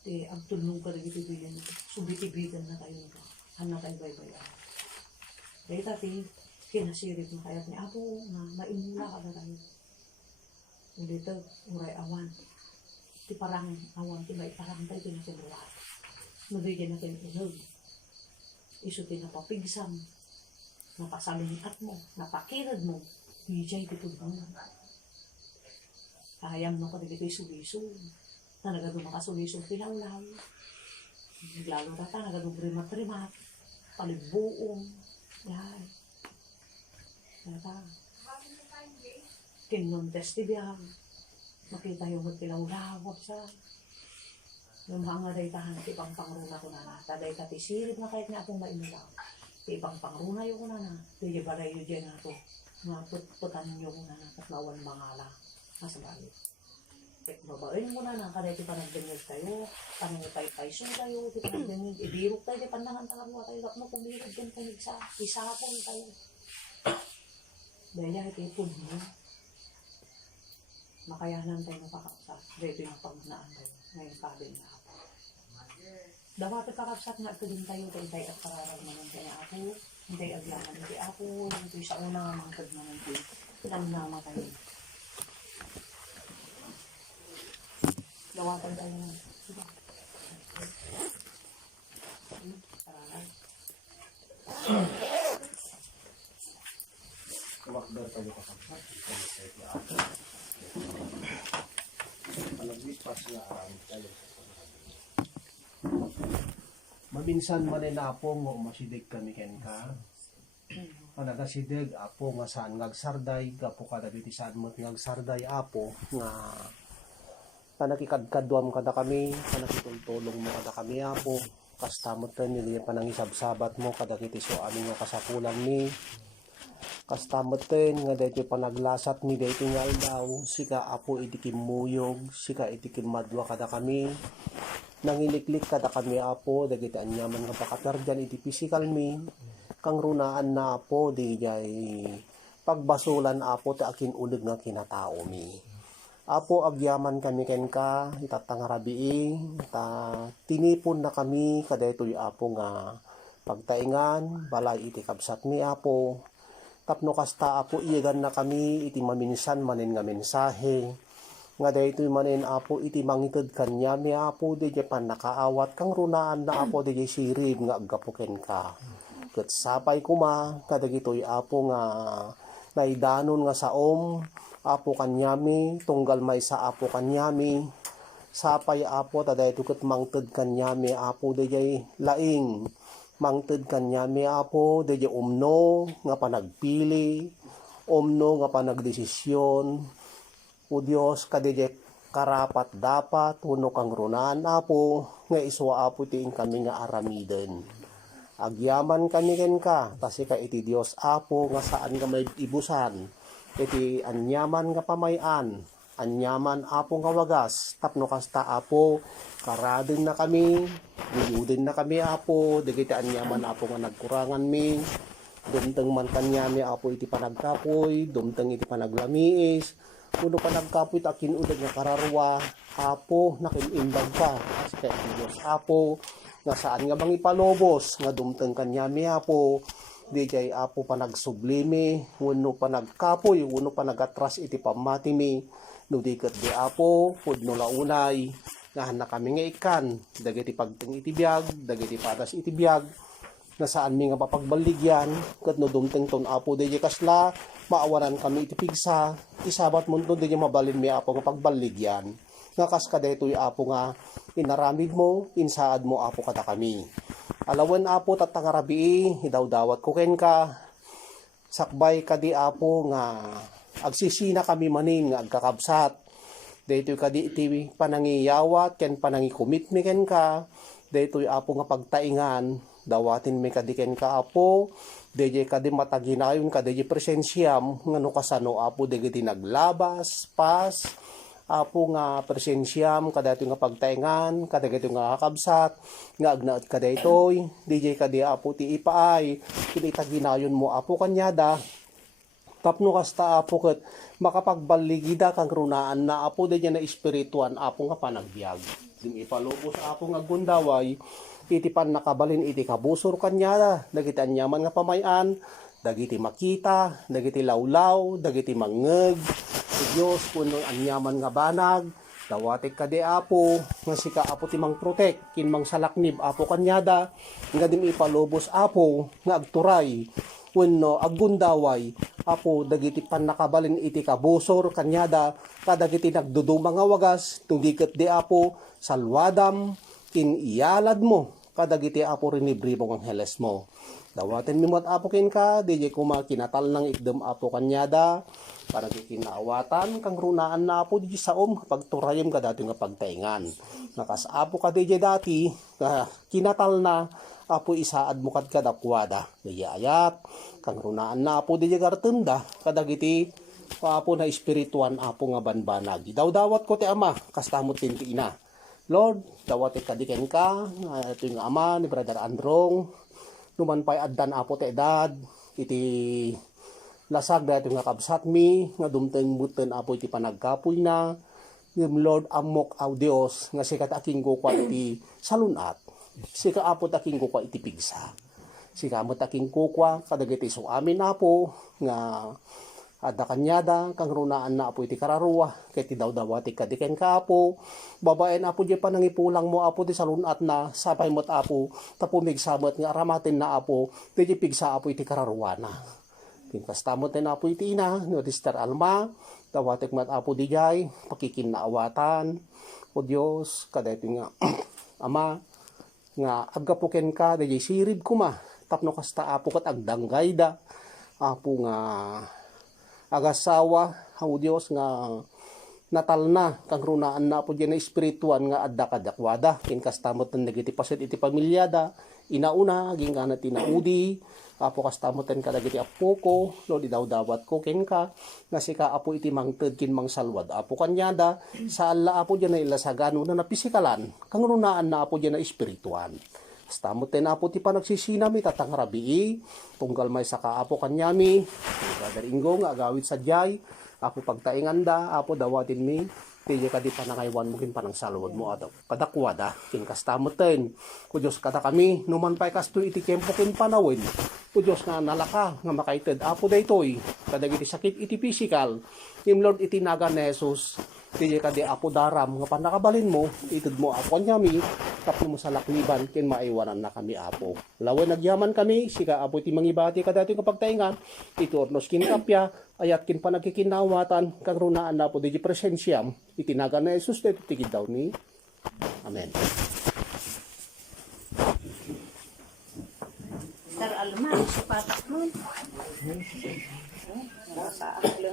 Di ang tulong ka rin biti-bitin. So biti-bitin na tayo ka. Hana tayo bay-bay ako. Dahil tati, kinasirip na kayat ni Apo na maimula ka na tayo. Dito, uray awan. Ti parang awan, ti may parang tayo tinakiluwat. Nabigyan natin inog. Iso tinapapigsam. Napasalinikat mo, napakirad mo. Hijay dito mo. Kayam no ka dito suliso. Na nagaduma ka suliso tinawlaw. Lalo tata nagadubrimat-rimat. Palibbuong. Yan. Tata. Kinontes ti biyang. Makita yung magtilawlawag sa yung mga daytahan ti ibang pangruna ko na na. Taday katisirip na kahit nga akong maimulaw. Ti ibang pangruna yung ko na na. Ti balay yung dyan na to. Mga putputan yung ko na na. Katlawan mangala. Nasa balik. Babain mo na na. Kada ti panagdengil tayo. Panangipay-payson tayo. Ti panagdengil. Ibirok tayo. Ti pandangan tayo tayo. Kapno kumilid din tayo sa isapon tayo. Dahil yan iti ipod mo. Makayanan tayo nakakapsat. Dito yung pagnaan tayo. Ngayon kabin na ako. Dapat kakapsat na ito din tayo. Tayo at pararal naman tayo ako. Hindi aglaman hindi ako. Hindi sa unang mangkad naman tayo. Pinamnama tayo. Dawatan tayo na. Diba? Pararal. Kumakbar tayo kakapsat. Palaglipas na aramid tayo. Maminsan man na apo nga umasidig kami ken ka. Panagasidig apo nga saan ngagsarday, gapo ka dagiti saan mo't ngagsarday apo nga panakikadkadwam kada kami, panakitultulong mo kada kami apo. Kastamot rin nila panangisabsabat mo kada kiti so amin nga kasapulan ni. Kastamot rin nga dahil panaglasat mi dahil nga daw sika apo itikim muyog, sika itikim madwa kada kami. Nangiliklik kada kami apo, dahil anyaman nga bakatar dyan iti physical mi. Kang runaan na apo, di jay pagbasulan apo ta akin ulig nga kinatao mi. Apo agyaman kami ken ka, itatangarabi, tinipon na kami kada ito'y apo nga pagtaingan, balay iti kabsat mi apo. Tapno kasta apo iyagan na kami, iti maminsan manin nga mensahe. Nga dahito manin apo iti mangitod kanya mi apo di pan nakaawat kang runaan na apo di sirib nga agapuken ka. Ket sapay kuma kadagitoy apo nga naidanon nga saom apo kanyami tunggal may sa apo kanyami sapay apo tadayto ket mangted kanyami apo di laing mangted kanyami apo di umno nga panagpili umno nga panagdesisyon. O Diyos, kadijek karapat dapat, uno kang runaan apo, nga iswa apo tiin kami nga aramiden. Agyaman kami ken ka, kasi ka iti Diyos apo, nga saan nga may ibusan, iti anyaman nga pamayan, anyaman apo nga wagas, tapno kasta apo, karadin na kami, buyudin na kami apo, digiti anyaman apo nga nagkurangan mi, dumteng man kanyami apo iti panagkapoy, dumteng iti panaglamiis, kuno pa nagkapoy akin udag nga kararwa apo nakinimbag pa kasi kaya Diyos apo nga saan nga bang ipalobos nga dumteng kanyami apo di jay apo pa nagsublimi uno pa nagkapoy uno pa nagatras iti pamati mi no di ket di apo pudno launay nga na kami nga ikan dagiti pagteng iti biag dagiti padas iti biag na saan mi nga papagbaligyan ket no dumteng ton apo di jay kasla maawanan kami iti pigsa, isabat mo doon din yung mabalin mi apo nga pagbaligyan. Nga kas kadeto'y apo nga inaramid mo, insaad mo apo kada kami. Alawan apo tatangarabi, idawdawat ko ken ka, sakbay kadi apo nga agsisina kami manin nga agkakabsat. Deto'y kadi iti panangiyawat, ken panangikumit mi ken ka, deto'y apo nga pagtaingan, dawatin mi kadi ken ka apo, DJ kadi mataginayon ka DJ presensyam ngano kasano apo dagiti naglabas pas apo nga presensyam kadati nga pagtaingan kadagito nga kakabsat nga agnaat kadaytoy DJ kadi apo ti ipaay kinita ginayon mo apo kanyada tapno kasta apo ket makapagbaligida kang runaan na apo dadya na espirituan apo nga panagbiag dim ipalubos apo nga gundaway iti pan nakabalin iti kabusor kanyada dagiti anyaman nga pamayan dagiti makita dagiti lawlaw dagiti mangeg Diyos kuno anyaman nga banag dawatek kadi apo nga sika apo ti mang protect kin mang salaknib apo kanyada nga dim ipalubos apo nga agturay wenno aggundaway apo dagiti pannakabalin iti kabusor kanyada kadagiti nagduduma nga wagas tunggiket di apo salwadam kin iyalad mo kadagiti apo rinibri mo ang heles mo dawaten mimot apo kin ka DJ kuma kinatal nang ikdem apo kanyada para kinaawatan kang runaan na apo di saom pagturayem ka dati nga pagtaingan nakas apo ka DJ dati kinatal na apo isaad mo kad kadakwada ayat kang runaan na apo di gartenda kadagiti apo na espirituan apo nga banbanag daw-dawat ko ti ama kastamot tinti ina Lord dawat kadiken ka ito yung ama ni Brother Androng numan pa'y addan apo ti edad iti lasag dati nga kabsat mi nga dumteng buten apo iti panagkapoy na yung Lord amok au Dios nga sikat aking kwa iti salunat sika apo taking kwa iti pigsa sika mo taking kwa kadagiti so amin apo nga ada kanyada kang runaan na apo iti kararuwa ket ti daw-dawati kadiken ka apo babaen apo di panangipulang mo apo ti salunat na sapay mo't apo tapumig samot nga aramatin na apo ti pigsa apo iti kararuwa na pinkastamot na apo iti ina no Sister Alma dawatek mat apo di jay pakikinaawatan o Dios kadayto nga ama nga aggapuken ka di sirib kuma tapno kasta apo ket agdanggay da apo nga agasawa o Dios nga natal na kang runaan na po dyan na espirituan nga adda kadakwada kin kastamot ng nagiti paset iti pamilyada inauna aging ka na tinaudi apo kastamoten kadagiti apo ko Lord idaw-dawat ko ken ka nga sika apo iti mangted kin mang salwad apo kanyada sa alla apo dyan na ilasagano na napisikalan kang runaan na apo dyan na espirituan kastamoten apo ti panagsisinami tatang rabii tunggal may saka apo kanyami Brother Ingo nga agawit sa jay apo pagtaingan da apo dawatin mi tiyo kadi panangaywan mo kin panang salwad mo at kadakwada kin kastamoten ko Dios kada kami numan pay kasto iti kempo kin panawin ko Dios nga nalaka nga makaited apo daytoy kadagiti sakit iti physical im Lord iti naga ni Jesus tiyo kadi apo daram nga panakabalin mo ited mo apo kanyami tapno mo sa lakliban kin maiwanan na kami apo lawen nagyaman kami sika apo iti mangibati kadati kapagtaingan iti ornos kin kapya ayat kin panagkikinawatan kang runaan na po di presensyam itinaga na Jesus iti tigid daw ni Amen. Sister Alma, supatak nun. Sa